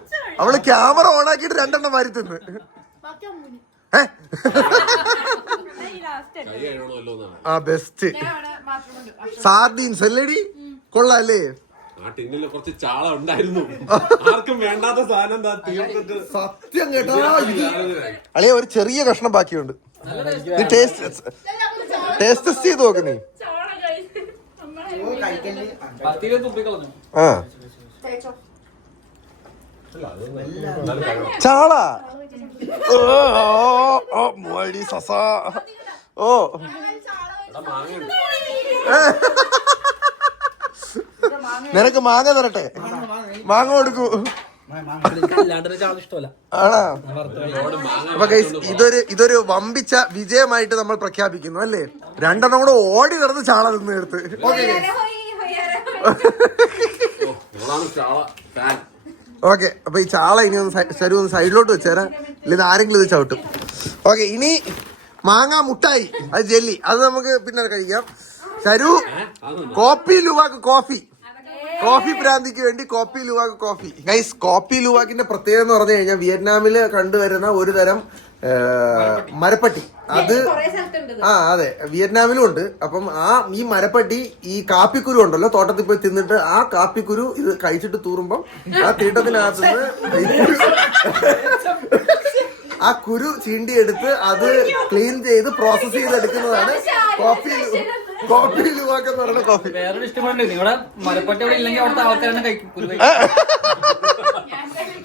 അവള് ക്യാമറ ഓൺ ആക്കിയിട്ട് രണ്ടെണ്ണം വാരി തിന്ന്. കൈ കഴിയണമല്ലോ എന്നാണ്. ആ ബെസ്റ്റ് സാർഡീൻസ് അല്ലേടി കൊള്ളാല്ലേ. ആ ടിന്നില് കുറച്ച് ചാള ഉണ്ടായിരുന്നു. ആർക്കും വേണ്ടാത്ത സാധനം എന്താ തീർത്തിട്ട് സത്യം കേട്ടോ. അളിയ ഒരു ചെറിയ കഷ്ണം ബാക്കിയുണ്ട്. നീ ടേസ്റ്റ് ചെയ്ത് നോക്ക് നീ. തുപ്പിക്കളഞ്ഞു. ആ ചാള ഓ മടി സസ ഓ നിനക്ക് മാങ്ങ തരട്ടെ. മാങ്ങ കൊടുക്കൂ. അല്ലാണ്ട് ചാള ഇഷ്ടമല്ല. ആണോ? അപ്പൊ ഗൈസ് ഇതൊരു വമ്പിച്ച വിജയമായിട്ട് നമ്മൾ പ്രഖ്യാപിക്കുന്നു അല്ലേ. രണ്ടെണ്ണം കൂടെ ഓടി നടന്ന് ചാള നിന്ന് എടുത്ത്. ഓക്കെ അപ്പൊ ഈ ചാള ഇനി ഒന്ന് സൈഡിലോട്ട് വെച്ചേരാ, ഇല്ലെങ്കിൽ ആരെങ്കിലും ഇത് ചവിട്ടും. ഓക്കെ ഇനി മാങ്ങ മുട്ടായി അത് ജെല്ലി അത് നമുക്ക് പിന്നെ കഴിക്കാം. ശരു കോപ്പി ലുവാക്ക് കോഫി ഭ്രാന്തിക്ക് വേണ്ടി Kopi Luwak coffee. Guys Kopi ലുവാക്കിന്റെ പ്രത്യേകത എന്ന് പറഞ്ഞു കഴിഞ്ഞാൽ വിയറ്റ്നാമില് കണ്ടുവരുന്ന ഒരു തരം മരപ്പട്ടി. അത് അതെ വിയറ്റ്നാമിലും ഉണ്ട്. അപ്പം ഈ മരപ്പട്ടി ഈ കാപ്പിക്കുരു ഉണ്ടല്ലോ തോട്ടത്തിൽ പോയി തിന്നിട്ട് ആ കാപ്പിക്കുരു ഇത് കഴിച്ചിട്ട് തൂറുമ്പം ആ തീട്ടത്തിനകത്തുനിന്ന് ആ കുരു ചീണ്ടിയെടുത്ത് അത് ക്ലീൻ ചെയ്ത് പ്രോസസ് ചെയ്തെടുക്കുന്നതാണ് കോപ്പി കോപ്പി ലുവാക്ക് എന്ന് പറയുന്ന കോഫി. വേറൊരു ഇഷ്ടമുണ്ട് നിങ്ങളുടെ മരപ്പട്ടി അവിടെ ഇല്ലെങ്കിൽ അവിടുത്തെ ആൾക്കാരെ കഴിക്കും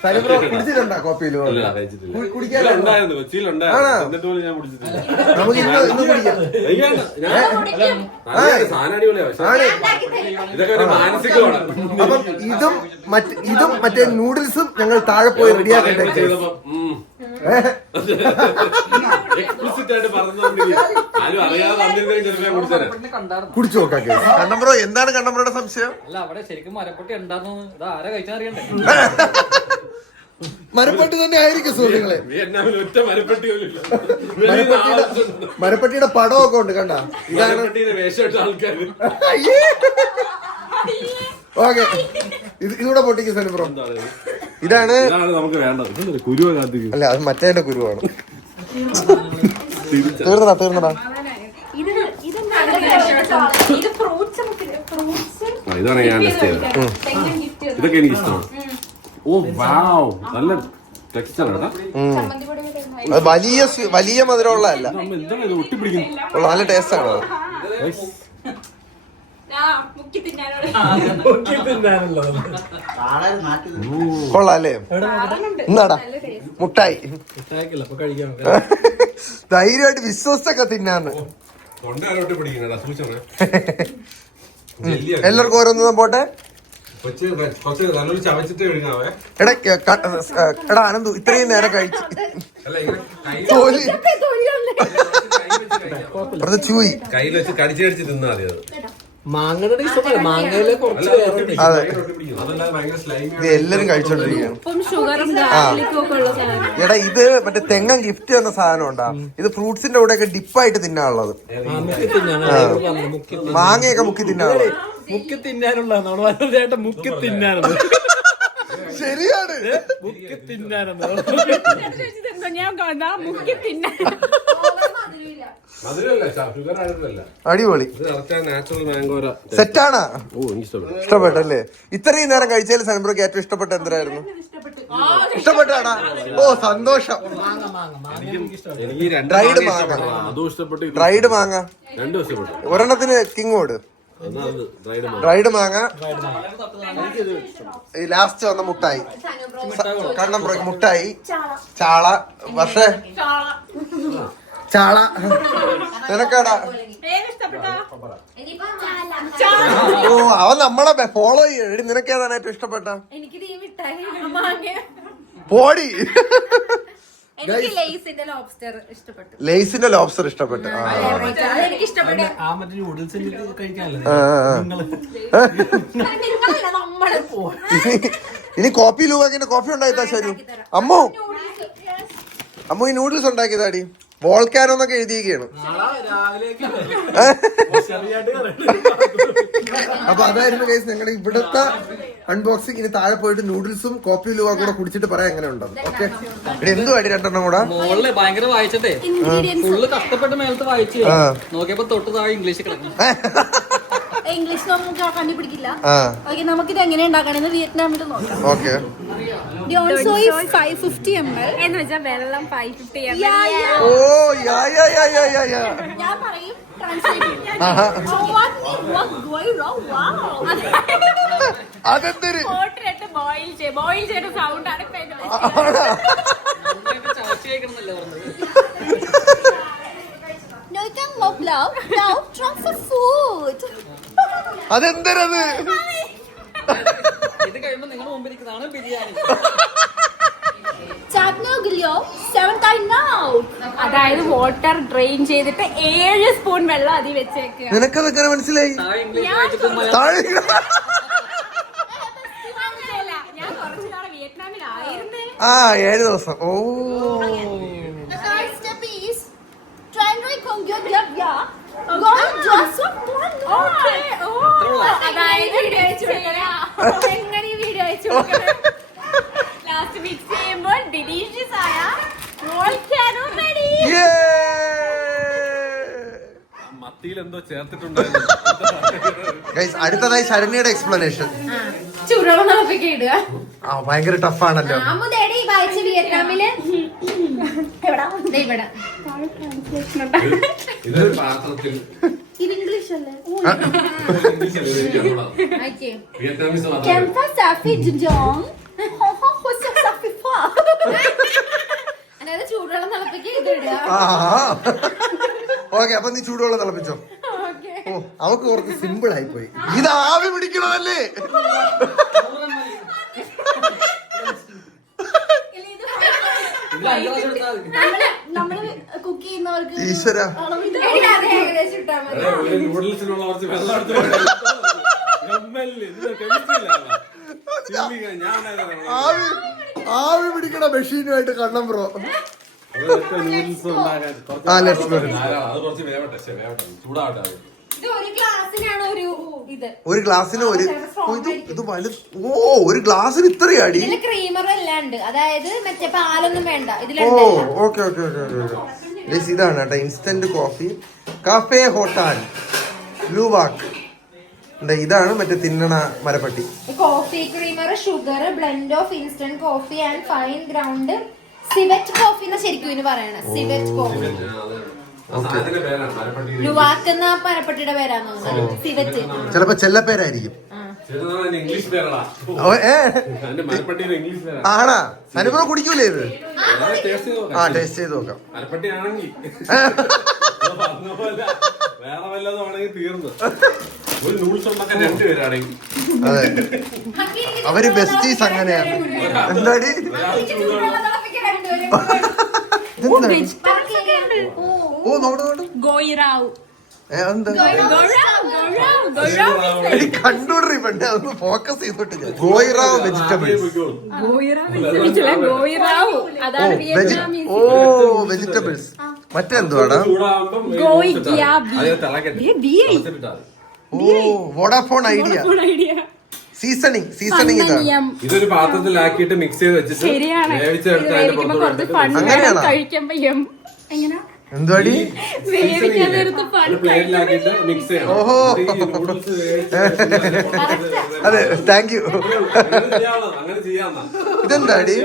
സരിബ്രോ കുടിച്ചിട്ടുണ്ടോ കോപ്പി ലുവ? ഇല്ല, കഴിച്ചിട്ടില്ല. കുടിക്കാറുണ്ടോ? ഉണ്ടായിരുന്നു, കൊച്ചിയിലുണ്ടായിരുന്നു. ആണോ? എന്നിട്ട് പോലും ഞാൻ കുടിച്ചിട്ടില്ല. നമുക്ക് ഇന്ന് കുടിക്കാം. സാധനം അടിപൊളിയാ, പക്ഷേ ആണ്. ഇതൊക്കെ ഒരു മാനസികമാണ്. അപ്പം ഇതും മറ്റേ നൂഡിൽസും ഞങ്ങൾ താഴെ പോയി റെഡിയാക്കട്ടെ. എക്സ്പ്ലിസിറ്റ് ആയിട്ട് പറഞ്ഞോണ്ടെങ്കിൽ ആരും അറിയാതെ വന്നിരുന്നെങ്കിൽ ചിലപ്പോൾ ഞാൻ കുടിച്ചേനെ. കണ്ടായിരുന്നു. കുടിച്ചു നോക്കാം. കണ്ണമ്പ്രോ, എന്താണ് കണ്ണമ്പ്രയുടെ സംശയം? അല്ല അവിടെ ശരിക്കും മരപ്പട്ടി ഉണ്ടായിരുന്നു. ഇത് ആരാ കഴിച്ചാൽ അറിയണ്ടേ? മരപ്പട്ടി തന്നെ ആയിരിക്കും സുഹൃത്തുക്കളെ. വിയറ്റ്നാമിൽ ഒറ്റ മരപ്പെട്ടി പോലും ഇല്ല. മരപ്പട്ടിയുടെ പടമൊക്കെ ഉണ്ട്, കണ്ട. ഇതാണ് മരപ്പെട്ടിയുടെ വേഷമിട്ട ആൾക്കാർ. ഓക്കെ, ഇതൂടെ പൊട്ടിക്ക് സരിബ്രോ. ഇതാണ് നമുക്ക് വേണ്ടത്. കുരുവ കാത്തിക്കും. അല്ല, അത് മറ്റേന്റെ കുരുവാണ്. തീർന്നടാ. ഇത് ഫ്രൂട്ട്സ് ഇതാണ് ഞാൻ ടെസ്റ്റ് ചെയ്തത്. ഇതൊക്കെ എനിക്ക് ഇഷ്ടമാണ്. ഓ വാവ്, നല്ല ടെക്സ്ചർ കേട്ടാ. അത് വലിയ മധുരമുള്ളതല്ല, എന്താണ് ഇത് ഒട്ടിപ്പിടിക്കുന്നു? നല്ല ടേസ്റ്റ് ആണ്. മുക്കി തിന്നാനോട് കൊള്ളാം അല്ലേ? എന്നാടാ മുട്ടായി അപ്പൊ കഴിക്കാൻ ധൈര്യമായിട്ട് വിശ്വസിച്ചൊക്കെ തിന്നാന്ന്. തൊണ്ടയാലും ഒട്ടിപ്പിടിക്കുന്നേടാ, സൂക്ഷിച്ചോണേ. എല്ലാവർക്കും ഓരോന്നും പോട്ടെ. കുറച്ച് നല്ലൊരു ചവച്ചിട്ട് കഴിക്കാവേ. എടാ അനന്തു, ഇത്രയും നേരം കഴിച്ചു അല്ല, ഇങ്ങനെ തോലി ചൂയി. കയ്യിൽ വെച്ച് കടിച്ച് കടിച്ച് തിന്നാ മതി. അത് മാങ്ങയുടെ ടേസ്റ്റ് മാങ്ങയിലെ കുറച്ച് വേറെ അതെ, അതല്ലാതെ ഭയങ്കര slimy ഇത് എല്ലാരും കഴിച്ചോണ്ടിരിക്കുകയാണ്. ഉപ്പും ഷുഗറും ഗാർലിക്കും ഒക്കെ ഉള്ള സാധനം. എടാ, ഇത് മറ്റേ തെങ്ങൻ ഗിഫ്റ്റ് തന്ന സാധനം ഉണ്ടാ. ഇത് ഫ്രൂട്ട്സിന്റെ കൂടെ ഒക്കെ ഡിപ്പായിട്ട് തിന്നാനുള്ളത്. മുക്കി തിന്നാണ് മുക്കി മാങ്ങയൊക്കെ മുക്കി തിന്നാനുള്ളത്. മുക്കി തിന്നാനുള്ളതാണ് ചേട്ടൻ. മുക്കി തിന്നാനുള്ളത് ശരിയാണ്. മുക്കി തിന്നാനെന്ന് ഞാൻ കാണാ മുക്കി തിന്നാൻ. മധുരമല്ല, ഷുഗർ ആയിട്ടല്ല. അടിപൊളി ഇത് നാച്ചുറൽ മാംഗോര. സെറ്റാണ്. ഓ, എനിക്ക് ഇഷ്ടപ്പെട്ടു. ഇഷ്ടപ്പെട്ടല്ലേ? ഇത്രയും നേരം കഴിച്ചതിൽ സനബ്രോക്ക് ഏറ്റവും ഇഷ്ടപ്പെട്ട എന്തായിരുന്നു? ഇഷ്ടപ്പെട്ടാടാ? ഓ സന്തോഷം. എനിക്ക് രണ്ട് ഡ്രൈഡ് മാങ്ങ മാങ്ങ. ഇഷ്ടപ്പെട്ടു. അതും ഇഷ്ടപ്പെട്ടു, ഇതും ഡ്രൈഡ് മാങ്ങ രണ്ടും ഇഷ്ടപ്പെട്ടു. ഒരെണ്ണത്തിന് കിങ്ങോട്. എന്നാ അത് ഡ്രൈഡ് മാങ്ങ. ഡ്രൈഡ് മാങ്ങ. ഈ ലാസ്റ്റ് വന്ന മുട്ടായി, കണ്ണമ്പ്രോക്ക് മുട്ടായി, ചാള. പക്ഷേ ചാള നിനക്കാടാ? ഓ, അവൻ നമ്മളെ ഫോളോ ചെയ്യടി. നിനക്കേതാണ് ഏറ്റവും ഇഷ്ടപ്പെട്ട? എനിക്ക് ഈ മിഠായി മാങ്ങ. പോടി. എനിക്ക് ലേസിന്റെ ലോബ്സ്റ്റർ ഇഷ്ടപ്പെട്ടു. ലേസിന്റെ ലോബ്സ്റ്റർ ഇഷ്ടപ്പെട്ടു. അതെനിക്ക് ഇഷ്ടപ്പെട്ടു. ആ മറ്റേ നൂഡിൽസ് കഴിക്കാനല്ലേ നിങ്ങളല്ല നമ്മള് ഇനി കോപ്പി ലൂവാക്കിന്റെ കോഫി ഉണ്ടായിത്താ ശരി. അമ്മു ഈ നൂഡിൽസ് ഉണ്ടാക്കിയതാടി. വോൾക്കാനോ എന്നൊക്കെ എഴുതിയിരിക്കുകയാണ്. അപ്പൊ അതായിരുന്നു ഗൈസ് ഞങ്ങളുടെ ഇവിടുത്തെ അൺബോക്സിംഗ്. ഇനി താഴെ പോയിട്ട് നൂഡിൽസും കോപ്പി ലുവ കൂടെ കുടിച്ചിട്ട് പറയാം എങ്ങനെ ഉണ്ടെന്ന്. ഓക്കെ, എന്തുവാടി രണ്ടെണ്ണം കൂടെ? മോളില് ഭയങ്കര വായിച്ചിട്ടേ ഫുള്ള് കഷ്ടപ്പെട്ട് മേലത്ത് വായിച്ചു നോക്കിയപ്പോ തൊട്ട് താഴെ ഇംഗ്ലീഷ് കിടക്കും. ഇംഗ്ലീഷ് നമുക്ക് കണ്ടുപിടിക്കില്ല. ഓക്കെ, നമുക്കിത് എങ്ങനെ ഉണ്ടാക്കണമെന്ന് വിയറ്റ്നാമിൽ നോക്കാം. ഓക്കെ, Dionsoy 550 ml എന്ന് വെച്ചാൽ വെള്ളം 550 ml. ഓ യാ ഞാൻ പറയും ട്രാൻസ്ലേറ്റ്. അതെന്തൊരു കോട്ടറിട്ട് ബോയിൽ ചെയ്ത സൗണ്ട് ആണ് ഇപ്പൊ എന്റെ ചവച്ച് കഴിക്കണമെന്നല്ലേ പറഞ്ഞത്. അതെന്തരത്? ഇത് കഴിയുമ്പോ നിങ്ങൾ മുമ്പിൽ ഇരിക്കുന്നതാണ് ബിരിയാണി. അതായത് വാട്ടർ ഡ്രെയിൻ ചെയ്തിട്ട് 7 സ്പൂൺ വെള്ളം അതി വെച്ചേക്കുക. നിനക്കതെങ്ങനെ മനസ്സിലായി? താഴെ ഇംഗ്ലീഷ് വായിച്ചിട്ട് താഴെ ഞാൻ കുറച്ചു നാളെ വിയറ്റ്നാമിലായിരുന്നേ. 7 ദിവസം. ഓ, അതായത് എങ്ങനെ വീഡിയോ അയച്ചു ലാസ്റ്റ് മിക്സ് ചെയ്യുമ്പോൾ ഡിലീഷ്യസ് ആയ വോൾക്കാനോ റെഡി. മത്തിയിൽ എന്തോ ചേർത്തിട്ടുണ്ടായിരുന്നു. ഗൈസ്, അടുത്തതായി ശരണ്യയുടെ എക്സ്പ്ലനേഷൻ. ചൂടുവെള്ളമൊക്കെ ഇടുക. ഭയങ്കര ടഫാണല്ലോ. വായിച്ച വിയറ്റ്നാമില് ഇതൊരു പാത്രത്തിൽ ഇത് ഇംഗ്ലീഷ് ഇംഗ്ലീഷ് അല്ലേ ഇംഗ്ലീഷ് അല്ലേ എനിക്ക് അറിഞ്ഞൂടാ. വിയറ്റ്നാമീസ് മാത്രമേ Kempa Safi Jong. അതായത് ചൂടുവെള്ളം തിളപ്പിക്കുക ഇത് ഇടുക. ഓക്കെ, അപ്പൊ നീ ചൂടുവെള്ളം തിളപ്പിച്ചോ. ഓ, അവക്ക് കുറച്ച് സിമ്പിൾ ആയി പോയി. ഇത് ആവി പിടിക്കണമല്ലേ? നമ്മള് കുക്ക് ചെയ്യുന്നവർക്ക് ഈശ്വര, എനിക്ക് അത് ഏകദേശം ഇട്ടാൽ മതി. ഒരു നൂഡിൽസിനുള്ള കുറച്ച് വെള്ളം എടുത്ത് വെക്കണം. എമ്മല്ലേ, ഇത് chemistry ഇല്ലാതാ. ചില്ലിങ്ങ, ഞാനായിരുന്നു. ആവി പിടിക്കണ മെഷീനുമായിട്ട് കണ്ണം ബ്രോ. ഒരൊറ്റ നൂഡിൽസ് ഉണ്ടാക്കാൻ കുറച്ച് ആ, let's go. അത് കുറച്ച് വേവട്ടെ, ചൂടാവട്ടെ അത്. ഇത് ഒരു ഗ്ലാസ്സിനാണ് ഇത്. ഒരു ഗ്ലാസ്സിന് ഒരു ഇത് വലുത്. ഓ, ഒരു ഗ്ലാസ്സിന് ഇത്രയാടി. ഇതില് ക്രീമർ എല്ലാം ഉണ്ട്, അതായത് മറ്റേ പാലൊന്നും വേണ്ട ഓ, ഇതിലുണ്ടല്ലോ. Okay okay okay okay. ഇതാണ് കേട്ടോ ഇൻസ്റ്റന്റ് കോഫി, കാഫേ ഹോട്ടാൽ ലൂവാക്ക്. ഇതാണ് മറ്റേ തിന്നണ മരപ്പട്ടി. Coffee creamer, sugar, blend of instant coffee and fine ground civet coffee എന്ന് ശരിക്കും ഇതിന് പറയണ. Civet coffee. ആ സാധനത്തിന്റെ പേരാണ് മരപ്പട്ടി. ലുവാക്ക് എന്ന മരപ്പട്ടിയുടെ പേരാന്ന് തോന്നുന്നത്. സിവറ്റ്. ചിലപ്പോ ചെല്ലപ്പേരായിരിക്കും. ചെറുതാണ് ഇംഗ്ലീഷ് പേരടാ. ഓ, അതിന്റെ മരപ്പട്ടിയുടെ ഇംഗ്ലീഷ് പേരാ. ആണാ? അനുഭവ കുടിക്കൂലേ ഇത്? ടേസ്റ്റ് ചെയ്ത് നോക്കാം. ആ, ടേസ്റ്റ് ചെയ്ത് നോക്കാം. മരപ്പട്ടി ആണെങ്കിൽ പറഞ്ഞ പോലെ വേറെ വല്ലതും ആണെങ്കിൽ തീർന്നു. ഒരു നൂൽസ് ഉണ്ടാക്കാൻ രണ്ടുപേരാണെങ്കിൽ അതെ, അവര് ബെസ്റ്റീസ് അങ്ങനെയാണ്. എന്താടി ഓ, നോക്കട്ടെ. ഗോയിറാവ്. എന്താ ഗോയിറാവ്. കണ്ടോണ്ടി പണ്ട് അതൊന്ന് ഫോക്കസ് ചെയ്തോട്ട്. ഗോയിറാവ് വെജിറ്റബിൾസ്. ഗോയിറാവ് അതാണ് വിയറ്റ്നാമീസ്. ഓ, വെജിറ്റബിൾസ്. മറ്റെന്തുവാടാ? ഓ, വോഡാഫോൺ ഐഡിയ. സീസണിങ് ഇതാണ്. ഇതൊരു പാത്രത്തിലാക്കിയിട്ട് മിക്സ് ചെയ്ത് വെച്ചിട്ട് ശരിയാണ്. വേവിച്ചെടുത്ത് അതിന്റെ പുറത്തോട്ട് അങ്ങനെയാണോ? കഴിക്കുമ്പോ എങ്ങനെ എന്തുവാടി? വേവിക്കാൻ നേരത്ത് ഒരു പ്ലേറ്റിലാക്കിയിട്ട് മിക്സ് ചെയ്യണം. ഓഹോ. എന്നിട്ട് ഈ noodles വേവിച്ച് അതെ, താങ്ക് യു. അങ്ങനെ ചെയ്യാന്നാ. ഇതെന്താടി?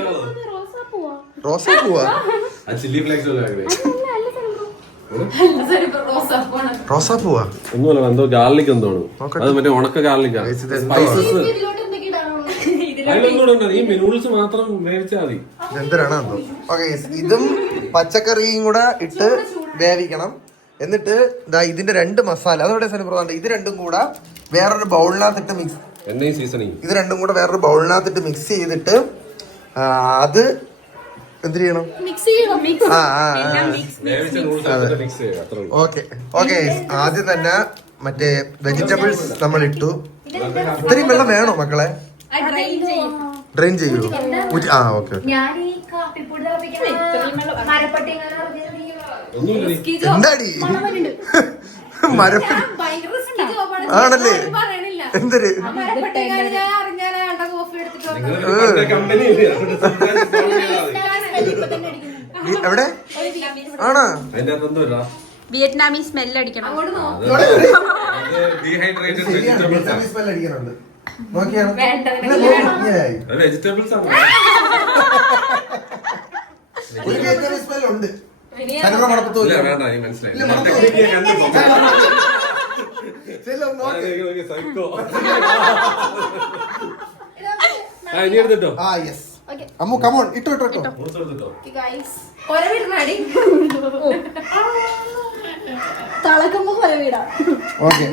റോസാപ്പൂവാ? ആ ചില്ലി ഫ്ലേക്സ് റോസാപ്പൂവാ? ഒന്നുമല്ല, എന്തോ ഗാർലിക് എന്തോണ്. നോക്കട്ടെ. അത് മറ്റേ ഉണക്ക ഗാർലിക്കാ. ഇത് എന്തോ സ്പൈസസ് ഇതിലോട്ട് എന്തൊക്കെ ഇടാണോ? അതിലൊന്നും ഈ നൂഡിൽസ് മാത്രം വേവിച്ചാൽ മതി. എന്തിനാണോ? ഓക്കെ, ഇതും പച്ചക്കറിയും കൂടെ ഇട്ട് വേവിക്കണം. എന്നിട്ട് ഇതിന്റെ രണ്ട് മസാല അതോടെ സ്ഥലം ഇത് രണ്ടും കൂടെ വേറൊരു ബൗളിനകത്തിട്ട് മിക്സ്. എണ്ണയും സീസണിങ്. ഇത് രണ്ടും കൂടെ വേറൊരു ബൗളിനകത്തിട്ട് മിക്സ് ചെയ്തിട്ട് അത് എന്ത് ചെയ്യണം? മിക്സ് ചെയ്യണം. വേവിച്ച നൂഡിൽസ് മിക്സ് ചെയ്യുക, അത്രേ ഉള്ളൂ. Okay okay. ആദ്യം തന്നെ മറ്റേ വെജിറ്റബിൾസ് നമ്മൾ ഇട്ടു. ഇത്രയും വെള്ളം വേണോ മക്കളെ? ഡ്രെയിൻ ചെയ്യൂ. ആ, ഓക്കെ. ഞാൻ ഈ കാപ്പിപ്പൊടി തിളപ്പിക്കുന്ന മരപ്പട്ടി ഒന്നുമില്ല. എന്താടി മരപ്പടി ഭയങ്കര risky job ആണ്. ആണല്ലേ? ആരും പറയണില്ല. എന്തൊരു മരപ്പട്ടിക്കാരി ഞാൻ അറിഞ്ഞാലേ വേണ്ട കോഫി എടുത്തിട്ട് വന്നത്. നിങ്ങളുടെ കമ്പനി എവിടെ ആണോ? അതിന്റെ അകത്ത് എന്തോ ഇടാ? വിയറ്റ്നാമീസ് സ്മെല്ല് അടിക്കണം. അങ്ങോട്ട് നോക്ക്. ഡീഹൈഡ്രേറ്റഡ് വെജിറ്റബിൾസ് ആണ്. സ്മെൽ അടിക്കുന്നുണ്ട്. നോക്കിയാണ് വേണ്ട, നിനക്ക് അത് വെജിറ്റബിൾസ് ആണ്. ഒരു വിയറ്റ്നാമീസ് സ്മെൽ ഉണ്ട്. ഇനി കനക മണപ്പത്തോ ഇല്ല, വേണ്ട, എനിക്ക് മനസ്സിലായി. ടെക്നിക്ക് ഞാൻ കണ്ടു. സൈക്കോ. ഇനി എടുത്തിട്ടോ. ആ, യെസ്. അമ്മു കമോൺ, ഇട്ടോ ഇട്ടോ ഇട്ടോ. എടുത്തിട്ടോ. guys, ഒര വീടിനാടി. തളക്കുമ്പോ പോലെ വീടാ. ഓക്കെ,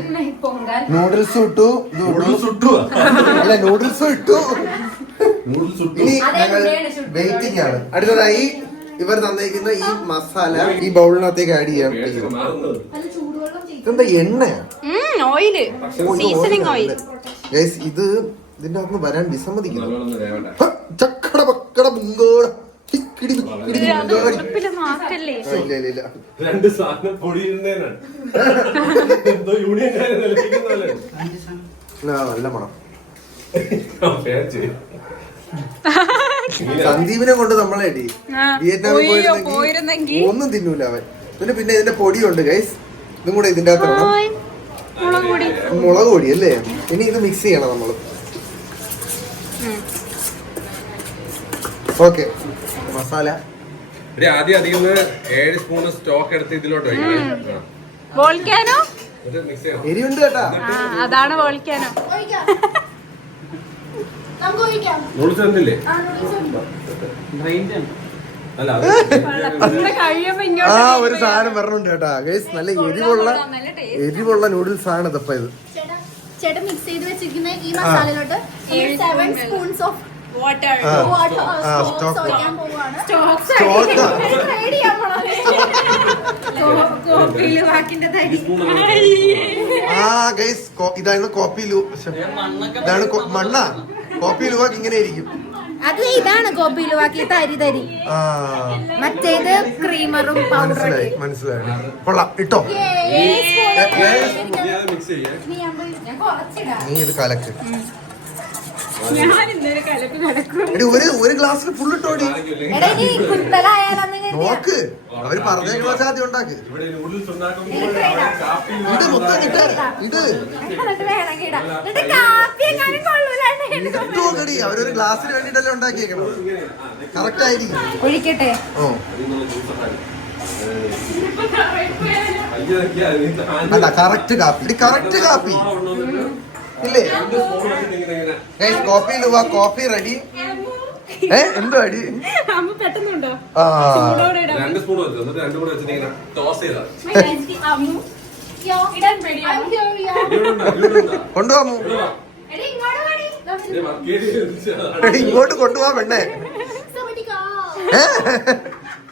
പൊങ്കാൽ. നൂഡിൽസ് ഇട്ടു. ഇത് ഇട്ടു. നൂഡിൽസ് ഇട്ടുവാ? അല്ല, നൂഡിൽസ് ഇട്ടു. നൂഡിൽസ് ഇട്ടു. ഇനി അതെ, ഞങ്ങൾ ഉള്ളിയാണ് ചുട്ടത്. വെയിറ്റിംഗ് ആണ്. അടുത്തതായി ഇവർ തന്നിരിക്കുന്ന ഈ മസാല ഈ ബൗളിനകത്തേക്ക് ആഡ് ചെയ്യാൻ. മാറുന്നത്. ഇതെന്താ എണ്ണയാ? Oil, seasoning oil. Guys, ഇത് ഇതിന്റെ അകത്ത് വരാൻ വിസമ്മതിക്കുന്നു. നല്ലോണം വേവട്ടെ. ചക്കട പക്കട മുങ്കോട ഹിക്കിടി ഹിക്കിടി മുങ്കോടി. ഉപ്പില് മാക്കല്ലേ. ഇല്ല ഇല്ല ഇല്ല. രണ്ട് സാധനം പൊടിയുന്നതിനാണ്. എന്തോ യൂണിയൻകാരെ നിലനിൽക്കുന്ന പോലെ. നല്ല മണം. പേച്ച്. സന്ദീപിനെ കൊണ്ട് നമ്മളെ വിയറ്റ്നാമിൽ പോയിരുന്നെങ്കി. പോയിരുന്നെങ്കിൽ ഒന്നും തിന്നൂല അവൻ. പിന്നെ ഇതിന്റെ പൊടിയുണ്ട് ഗൈസ്. ഇതും കൂടെ ഇതിന്റെ അകത്ത് ഇടണം. മുളക് പൊടി. മുളക് പൊടി അല്ലേ? ഇനി ഇത് മിക്സ് ചെയ്യണം നമ്മള്. ഓക്കെ, മസാല ആദ്യം അതിൽ നിന്ന് 7 സ്പൂൺ സ്റ്റോക്ക് എടുത്ത് ഇതിലോട്ട് ഒഴിക്കണം. വോൾക്കാനോ എരിയുണ്ട് കേട്ടാ. അതാണ് വോൾക്കാനോ. നമുക്ക് ഒഴിക്കാം. നൂഡിൽസ് കണ്ടില്ലേ? ആ, noodles ഉണ്ട്. അല്ല അത് കഴിയുമ്പോ ആ ഇങ്ങോട്ട് ഒരു സാധനം വരണുണ്ട് കേട്ടാ ഗൈസ്. നല്ല എരിവുള്ള നൂഡിൽസ് ആണ് ഇതപ്പ ഇത്. ചേട്ടൻ മിക്സ് ചെയ്ത് വെച്ചിരിക്കുന്ന ഈ മസാലയിലോട്ട് 7 സ്പൂൺസ് ഓഫ് വാട്ടർ സ്റ്റോക്ക് ഒഴിക്കാൻ പോവാണ്. കോപ്പിയില് വാക്കിന്റെ തരി. ആ ഗൈസ് ഇതാണ് കോപ്പി ഇതാണ് മണ്ണ. കോപ്പി ലുവാക്ക് ഇങ്ങനെ ഇരിക്കും. അത് ഇതാണ് കോപ്പിയിൽ ബാക്കി തരി തരി. ആ മറ്റേത് ക്രീമറും പൗഡറും. മനസ്സിലായി. കൊള്ളാം ഇട്ടോ. മിക്സ് ചെയ്യേ. നീ ഇത് കലക്ക്. ഞാൻ ഇന്നൊരു കലക്ക് നടക്കും. എടി ഒരു ഗ്ലാസ്സിൽ ഫുൾ ഇട്ടോടി. എടാ ഇനി കുത്തലായാലൊന്നും നോക്ക് അവര് പറഞ്ഞേക്കുള്ള ആദ്യം ഉണ്ടാക്ക്. ഇവിടെ നൂഡിൽസ് ഉണ്ടാക്കുമ്പോൾ ഇത് മൊത്തം ഇട്ട് ഇത് ഇട്ടോടി. അവരൊരു ഗ്ലാസ്സിന് വേണ്ടിട്ടല്ലേ ഉണ്ടാക്കിയേക്കണം. കറക്റ്റ് ആയിരിക്കും. ഒഴിക്കട്ടെ. ഓ അല്ല കറക്റ്റ് കാപ്പി. ഇത് കറക്റ്റ് കാപ്പി ഇല്ലേ? Kopi Luwak Kopi ready. എന്തോ അടി അമ്മ പെട്ടെന്നുണ്ടോ? ആ 2 സ്പൂൺ വെച്ചു. എന്നിട്ട് 2 കൂടെ വെച്ചിട്ട് ഇങ്ങനെ ടോസ് ചെയ്താ ഇടാൻ പേടിയാ. കൊണ്ടുപോകാമോ? എടി ഇങ്ങോട്ട് കൊണ്ടുപോവാ പെണ്ണേ.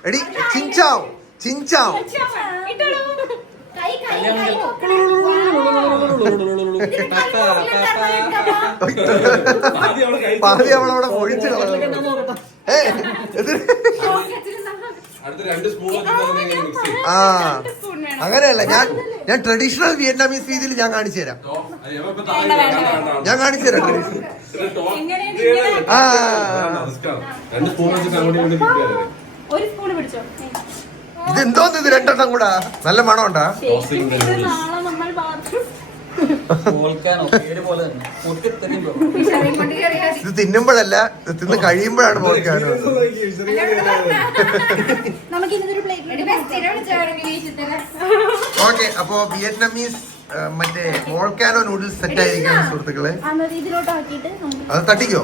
എടി ചിഞ്ചാവ് ചിഞ്ചാവ്. പാതി അവളവിടെ ഒഴിച്ചു കളഞ്ഞു. അടുത്ത 2 സ്പൂൺ വെച്ചിട്ട് ഇങ്ങനെ മിക്സ് ചെയ്യും. ആ അങ്ങനെയല്ല. ഞാൻ ട്രഡീഷണൽ വിയറ്റ്നാമീസ് രീതിയിൽ ഞാൻ കാണിച്ചു തരാം. ഞാൻ കാണിച്ചു തരാം. ആ 2 സ്പൂൺ വെച്ചിട്ട് അങ്ങോട്ടും ഇങ്ങോട്ടും മിക്സ് ചെയ്യാതെ ഒരു സ്പൂൺ പിടിച്ചോ. ഇതെന്തോന്ന് ഇത് രണ്ടെണ്ണം കൂടാ. നല്ല മണം ഉണ്ടാ. നാളെ നമ്മൾ ബാത്റൂം വോൾക്കാനോ പേര് പോലെ തന്നെ പൊട്ടിത്തെറിയും പോകും. ഇത് തിന്നുമ്പോഴല്ല ഇത് തിന്ന് കഴിയുമ്പോഴാണ് പോകാനോ. നമുക്ക് ഇന്നൊരു പ്ലേറ്റ് ഓക്കെ അപ്പോ വിയറ്റ്നാമീസ് മറ്റേ വോൾക്കാനോ നൂഡിൽസ് സെറ്റ് ആയിരിക്കാണ് സുഹൃത്തുക്കളെ. അന്നേരം ഇതിലോട്ട് ആക്കിയിട്ട് അത് തട്ടിക്കോ.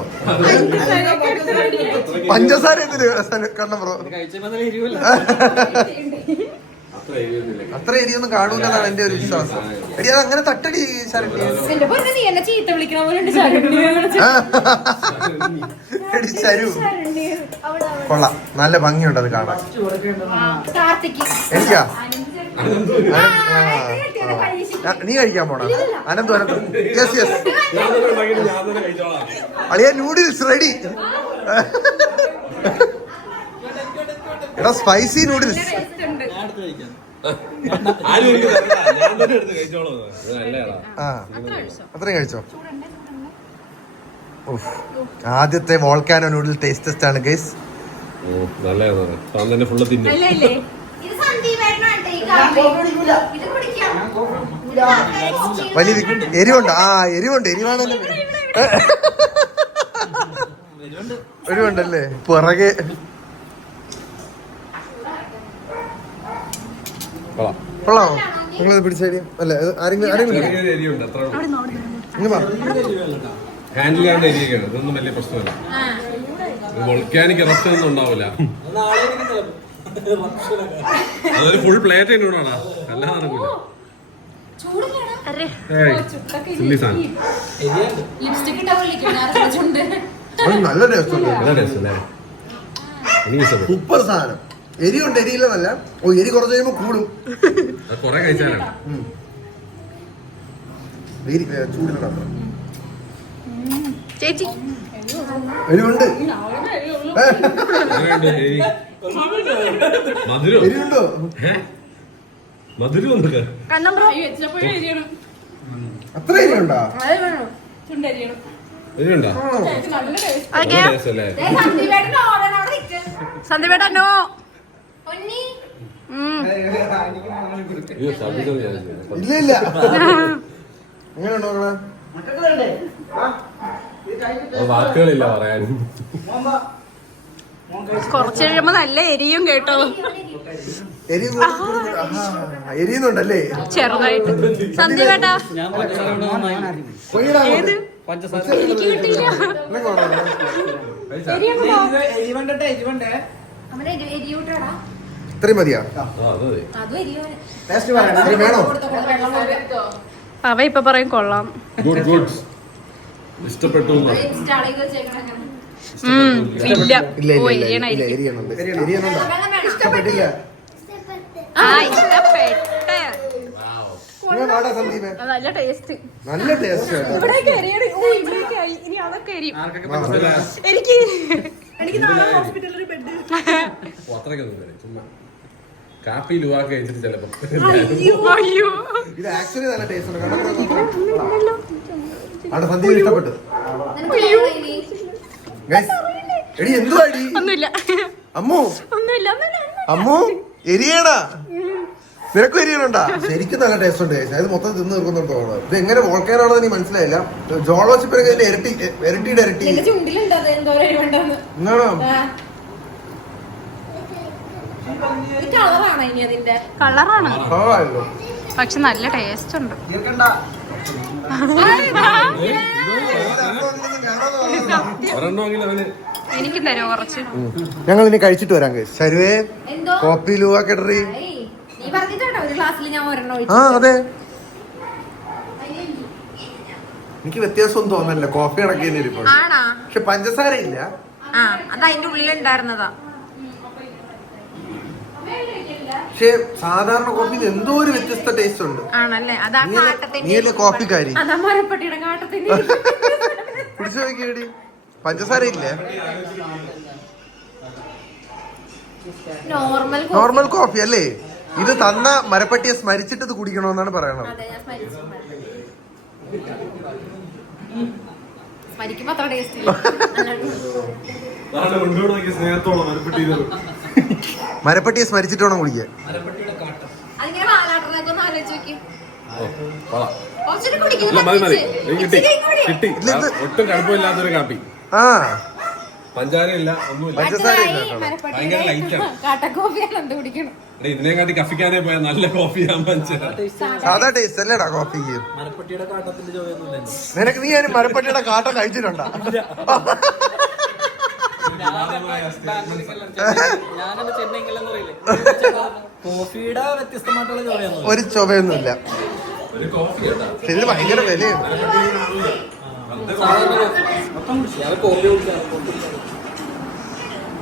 പഞ്ചസാര എന്തിന് കണ്ണ ബ്രോ? കഴിച്ചപ്പോ നല്ല എരിവല്ല. അത്ര എരിയൊന്നുമില്ല. അത്ര എരിയൊന്നും കാണൂലെന്നാണ് എന്റെ ഒരു വിശ്വാസം. എടി അത് അങ്ങനെ തട്ടടി ശരണ്യ. എന്റെ പൊന്നെ നീ എന്നെ ചീത്ത വിളിക്കണ പോലെ ഉണ്ട്. എടി ചരു കൊള്ളാം. നല്ല ഭംഗിയുണ്ട് അത് കാണാൻ. കാർത്തിക്ക് എനിക്കാ നീ കഴിക്കാൻ പോണ അനന്തു അനന്തു. യെസ് യെസ് ഞാൻ തന്നെ ഉണ്ടാക്കിയിട്ട് ഞാൻ തന്നെ കഴിച്ചോളാം. അളിയ നൂഡിൽസ് റെഡി. എടാ സ്പൈസി നൂഡിൽസ്. ഞാൻ എടുത്ത് കഴിക്കാം. ആരും എനിക്ക് തരണ്ട. ഞാൻ തന്നെ എടുത്ത് കഴിച്ചോളാം. ഇത് നല്ലതാ. ആ അത്രയും കഴിച്ചോ. ഉഫ്. ആദ്യത്തെ വോൾക്കാനോ നൂഡിൽ ടേസ്റ്റ് ടെസ്റ്റ് ആണ് ഗൈസ്. നല്ലതാണ്. താൻ തന്നെ ഫുള്ള് തിന്നും. അല്ലേ അല്ലേ ഇത് സന്ദീപേട്ടനാണ് ഈ കാപ്പി. ഇത് കുടിക്കാം. വലിയ എരിവുണ്ട്. ആ എരിവുണ്ട്. എരിവാണല്ലോ. എരിവുണ്ടല്ലേ പുറകെ. കൊള്ളാം. കൊള്ളാമോ? നിങ്ങളിത് പിടിച്ചേരി അല്ലേ? ആരെങ്കിലും ചെറിയൊരു എരിയുണ്ട്. അത്ര ഹാൻഡിൽ ചെയ്യാണ്ട് എരിയൊക്കെയാണ്. ഇതൊന്നും വലിയ പ്രശ്നമല്ല. വോൾക്കാനിക് എറപ്ഷൻ ഒന്നും ഉണ്ടാവില്ല. അതൊരു ഫുൾ പ്ലേറ്റ് തന്നെ ഇടണോ? അല്ലാതെ നടക്കൂല. ചില്ലി സാധനം ലിപ്സ്റ്റിക് ഇട്ടാ വിളിക്കും. നല്ല ടേസ്റ്റ് ഉണ്ട്. നല്ല ടേസ്റ്റ് അല്ലേ? എനിക്ക് ഇഷ്ടപ്പെട്ടു. സൂപ്പർ സാധനം. എരിയുണ്ട്. എരിയില്ലെന്നല്ല. ഓ എരി കുറച്ച് കഴിയുമ്പോ കൂടും. അത് കൊറേ കഴിച്ചാലാണ്. ചൂടിലാണ് ചേച്ചി എരിവുണ്ട്. അങ്ങനെയുണ്ട് എരി. മധുരം എരിവുണ്ടോ? മധുരം ഒന്നൊക്കെ കണ്ണമ്പ്രോ വെച്ചപ്പോഴേ എരിയണം. അത്ര എരിവുണ്ടോ? ചുണ്ടരിയണം. എരിയുണ്ടോ? നല്ല ടേസ്റ്റ്. നല്ല ടേസ്റ്റ് അല്ലേ? സന്ദീപേട്ടൻ ഓടനോട് നിൽക്ക്. സന്ധ്യവേട്ട നോ. പൊന്നി അയ്യോ, ഛർദ്ദിച്ചെന്ന് വിചാരിച്ചു. ഇല്ല ഇല്ല. എങ്ങനെയുണ്ടോ മക്കളെ? അത് വാക്കുകളില്ല പറയാൻ. കുറച്ച് കഴിയുമ്പോ നല്ല എരിയും കേട്ടോ. എരിയുന്നുണ്ടല്ലേ? ചെറുതായിട്ട്. സന്ധ്യ കേട്ടാ ഞാൻ പഞ്ചസാര കൊണ്ട് നന്നായി. ഏത് പഞ്ചസാര എനിക്ക് കിട്ടിയില്ല. ഇത്രയും മതിയാ? ഇത്രയും വേണോ? അവ ഇപ്പൊ പറയും കൊള്ളാം. Good good. ഇഷ്ടപ്പെട്ടു എന്ന്. ഇല്ല ഇല്ല ഓ ഇല്ല എരിയണായിരിക്കും. എരിയുന്നുണ്ട്. എരിയുന്നുണ്ടോ? ഇഷ്ടപ്പെട്ടില്ല. ആ ഇഷ്ടപ്പെട്ടെ. നിങ്ങൾ വാടാ സന്ദീപേ. നല്ല ടേസ്റ്റ്. നല്ല ടേസ്റ്റ്. ഇവിടേക്ക് എരിയണ. ഓ ഇവിടേക്ക് ആയി. ഇനി അതൊക്കെ എരിയും. എനിക്ക് എനിക്ക് നാളെ ഹോസ്പിറ്റലിൽ ഒരു ബെഡ്. അത്രയ്ക്കൊന്നും വരും ചുമ്മാ കാപ്പി ലുവാക്കി കഴിച്ചിട്ട് ചിലപ്പോ. അയ്യോ ഇത് ആക്ച്വലി നല്ല ടേസ്റ്റ് ഉണ്ട്. അവിടെ സന്ദീപ് ഇഷ്ടപ്പെട്ടു. Guys, എടി എന്തുവാ അടി? ഒന്നുമില്ല അമ്മു ഒന്നുമില്ല. അമ്മു എരിയണാ? നിനക്കും എരിയണുണ്ടാ? ശരിക്കും നല്ല ടേസ്റ്റ് ഉണ്ട്. അത് മൊത്തം തിന്ന് തീർക്കുന്നുണ്ട് തോന്നുന്നത്. ഇത് എങ്ങനെ വോൾക്കാനാണെന്ന് എനിക്ക് മനസ്സിലായില്ല. ജോളോച്ചിപ്പരൊക്കെ ഇരട്ടിയുടെ ഇരട്ടി എന്നാണോ? കളറാണ് കളറാണല്ലോ. പക്ഷെ നല്ല ടേസ്റ്റ് ഉണ്ട്. ഒരെണ്ണമെങ്കിലും അവന് എനിക്ക് തരുമോ കുറച്ച്? ഞങ്ങൾ ഇനി കഴിച്ചിട്ട് വരാം. ശരുവേ കോപ്പി ലൂവ കെടറി. ആ അതെ, എനിക്ക് വ്യത്യാസമൊന്നും തോന്നല്ല. കോഫി കണക്കിന് ഇരിപ്പുണ്ട്, പക്ഷെ പഞ്ചസാര ഇല്ല. അത് അതിന്റെ ഉള്ളിലുണ്ടായിരുന്നതാ. പക്ഷെ സാധാരണ കോഫിയിൽ എന്തോ ഒരു വ്യത്യസ്ത ടേസ്റ്റ് ഉണ്ട്. ആണല്ലേ? നീയല്ലേ കോഫിക്കാരി? മരപ്പട്ടിയുടെ കാട്ടത്തിന്റെ കുടിച്ചു നോക്കിയടി. പഞ്ചസാര ഇല്ലേ? നോർമൽ കോഫി അല്ലേ? ഇത് തന്ന മരപ്പട്ടിയെ സ്മരിച്ചിട്ട് ഇത് കുടിക്കണമെന്നാണ് പറയണത്. മരപ്പട്ടിയെ സ്മരിച്ചിട്ട് വേണം കുടിക്കാൻ. കിട്ടി. ഒട്ടും കുഴപ്പമില്ലാത്തൊരു കാപ്പി. ആ പഞ്ചാരയില്ല, ഒന്നുമില്ല. പഞ്ചസാര ഇല്ല. ഭയങ്കര ലൈറ്റാണ്. ഇതിനെക്കാട്ടി കഫിക്കാനേ പോയാൽ നല്ല കോഫി സാധാ ടേസ്റ്റ് അല്ലേടാ കോഫിക്ക്? മരപ്പട്ടിയുടെ കാട്ടത്തിന്റെ ചോദ്യമൊന്നുമില്ല. നിനക്ക് നീ ഒരു മരപ്പട്ടിയുടെ കാട്ടം കഴിച്ചിട്ടുണ്ടാ? ഞാനത് ചെന്നൈക്കെല്ലാം പറയില്ലേ, കോഫിയുടെ വ്യത്യസ്തമായിട്ടുള്ള ചോദ്യമൊന്നും ഒരു ചൊവയൊന്നുമില്ല. ഇതിന് ഭയങ്കര വിലയാണ്. കോഫി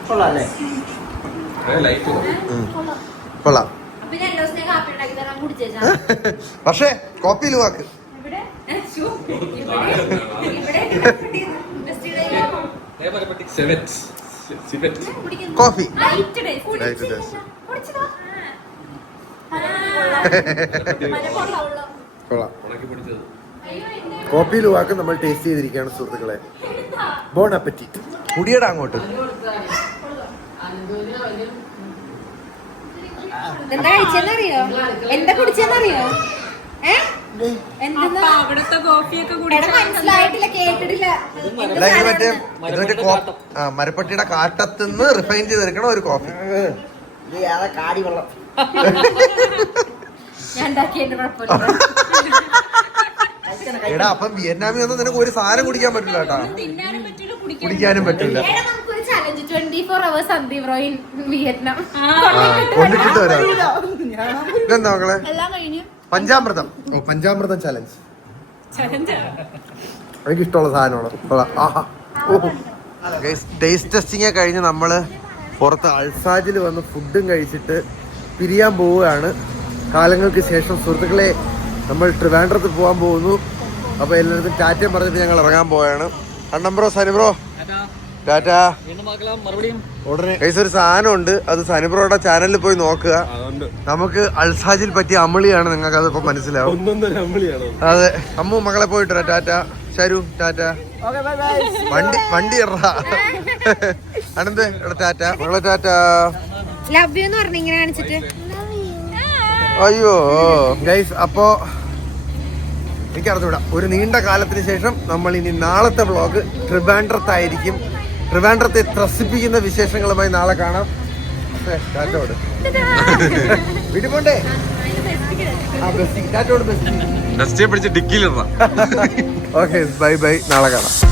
കൊള്ളാല്ലേ? കൊള്ളാം. പക്ഷേ കോപ്പി ലൂവാക്ക്. കോഫി കൊള്ളാം. കോപ്പി ലൂവാക്ക് നമ്മൾ ടേസ്റ്റ് ചെയ്തിരിക്കുകയാണ് സുഹൃത്തുക്കളെ. ബോൺ അപ്പറ്റിറ്റ്. കുടിയടാ അങ്ങോട്ട്. എന്താ കഴിച്ചെന്നറിയോ? എന്താ കുടിച്ചെന്നറിയോ? അവിടുത്തെ കോഫിയൊക്കെ മനസ്സിലായിട്ടില്ല, കേട്ടിട്ടില്ല. മരപ്പട്ടിയുടെ കാട്ടത്തുനിന്ന് റിഫൈൻ ചെയ്തെടുക്കണ ഒരു കോഫി. കാടി വെള്ളം ഞാൻ ഉണ്ടാക്കിയതിന്റെ കുഴപ്പമില്ല. എടാ അപ്പം വിയറ്റ്നാമിൽ ഒന്നും നിനക്ക് ഒരു സാധനം കുടിക്കാൻ പറ്റില്ല കേട്ടാ. കുടിക്കാനും പറ്റില്ല. നമുക്കൊരു challenge 24 hours Sandeep Roy in Vietnam കൊണ്ടിട്ട് വരാം. ഇതെന്താ മക്കളെ? എല്ലാം കഴിഞ്ഞു. പഞ്ചാമൃതം. ഓ പഞ്ചാമൃതം ചലഞ്ച്. എനിക്ക് ഇഷ്ടമുള്ള സാധനമാണ്. ടേസ്റ്റ് ടെസ്റ്റിംഗ് കഴിഞ്ഞ് നമ്മള് പുറത്ത് അൾസാജിൽ വന്ന് ഫുഡും കഴിച്ചിട്ട് പിരിയാൻ പോവുകയാണ്. കാലങ്ങൾക്ക് ശേഷം സുഹൃത്തുക്കളെ നമ്മൾ ട്രിവാൻഡ്രത്ത് പോകാൻ പോകുന്നു. അപ്പൊ എല്ലായിടത്തും ടാറ്റയും പറഞ്ഞിട്ട് ഞങ്ങൾ ഇറങ്ങാൻ പോവുകയാണ്. അണ്ണം ബ്രോ, സനി ബ്രോ, ടാറ്റ. ഉടനെ ഒരു സാധനം ഉണ്ട്, അത് സനിബ്രോയുടെ ചാനലിൽ പോയി നോക്കുക. നമുക്ക് അൾസാജിൽ പറ്റിയ അമ്മിളിയാണ്, നിങ്ങൾക്ക് അതിപ്പോ മനസ്സിലാവും. അതെ. അമ്മു മകളെ പോയിട്ട് ടാറ്റ. ശരു ടാറ്റ. വണ്ടി ഇറാ അനന്ത് ടാറ്റ. മകളെ ടാറ്റ. ലവ് യു എന്ന് പറഞ്ഞു ഇങ്ങനെ കാണിച്ചിട്ട്. അയ്യോ ഗൈസ്, അപ്പോ എനിക്ക് അറിഞ്ഞൂടാ. ഒരു നീണ്ട കാലത്തിന് ശേഷം നമ്മൾ ഇനി നാളത്തെ വ്ളോഗ് ട്രിവാൻഡ്രത്തായിരിക്കും. ട്രിവാൻഡ്രത്തെ ത്രസിപ്പിക്കുന്ന വിശേഷങ്ങളുമായി നാളെ കാണാം. ടാറ്റോട് വീട്ടിൽ പോണ്ടേ? ടാറ്റോട് ബെസ്റ്റ് പിടിച്ച് ഡിക്കിലിടണം. ഓക്കെ, ബൈ ബൈ, നാളെ കാണാം.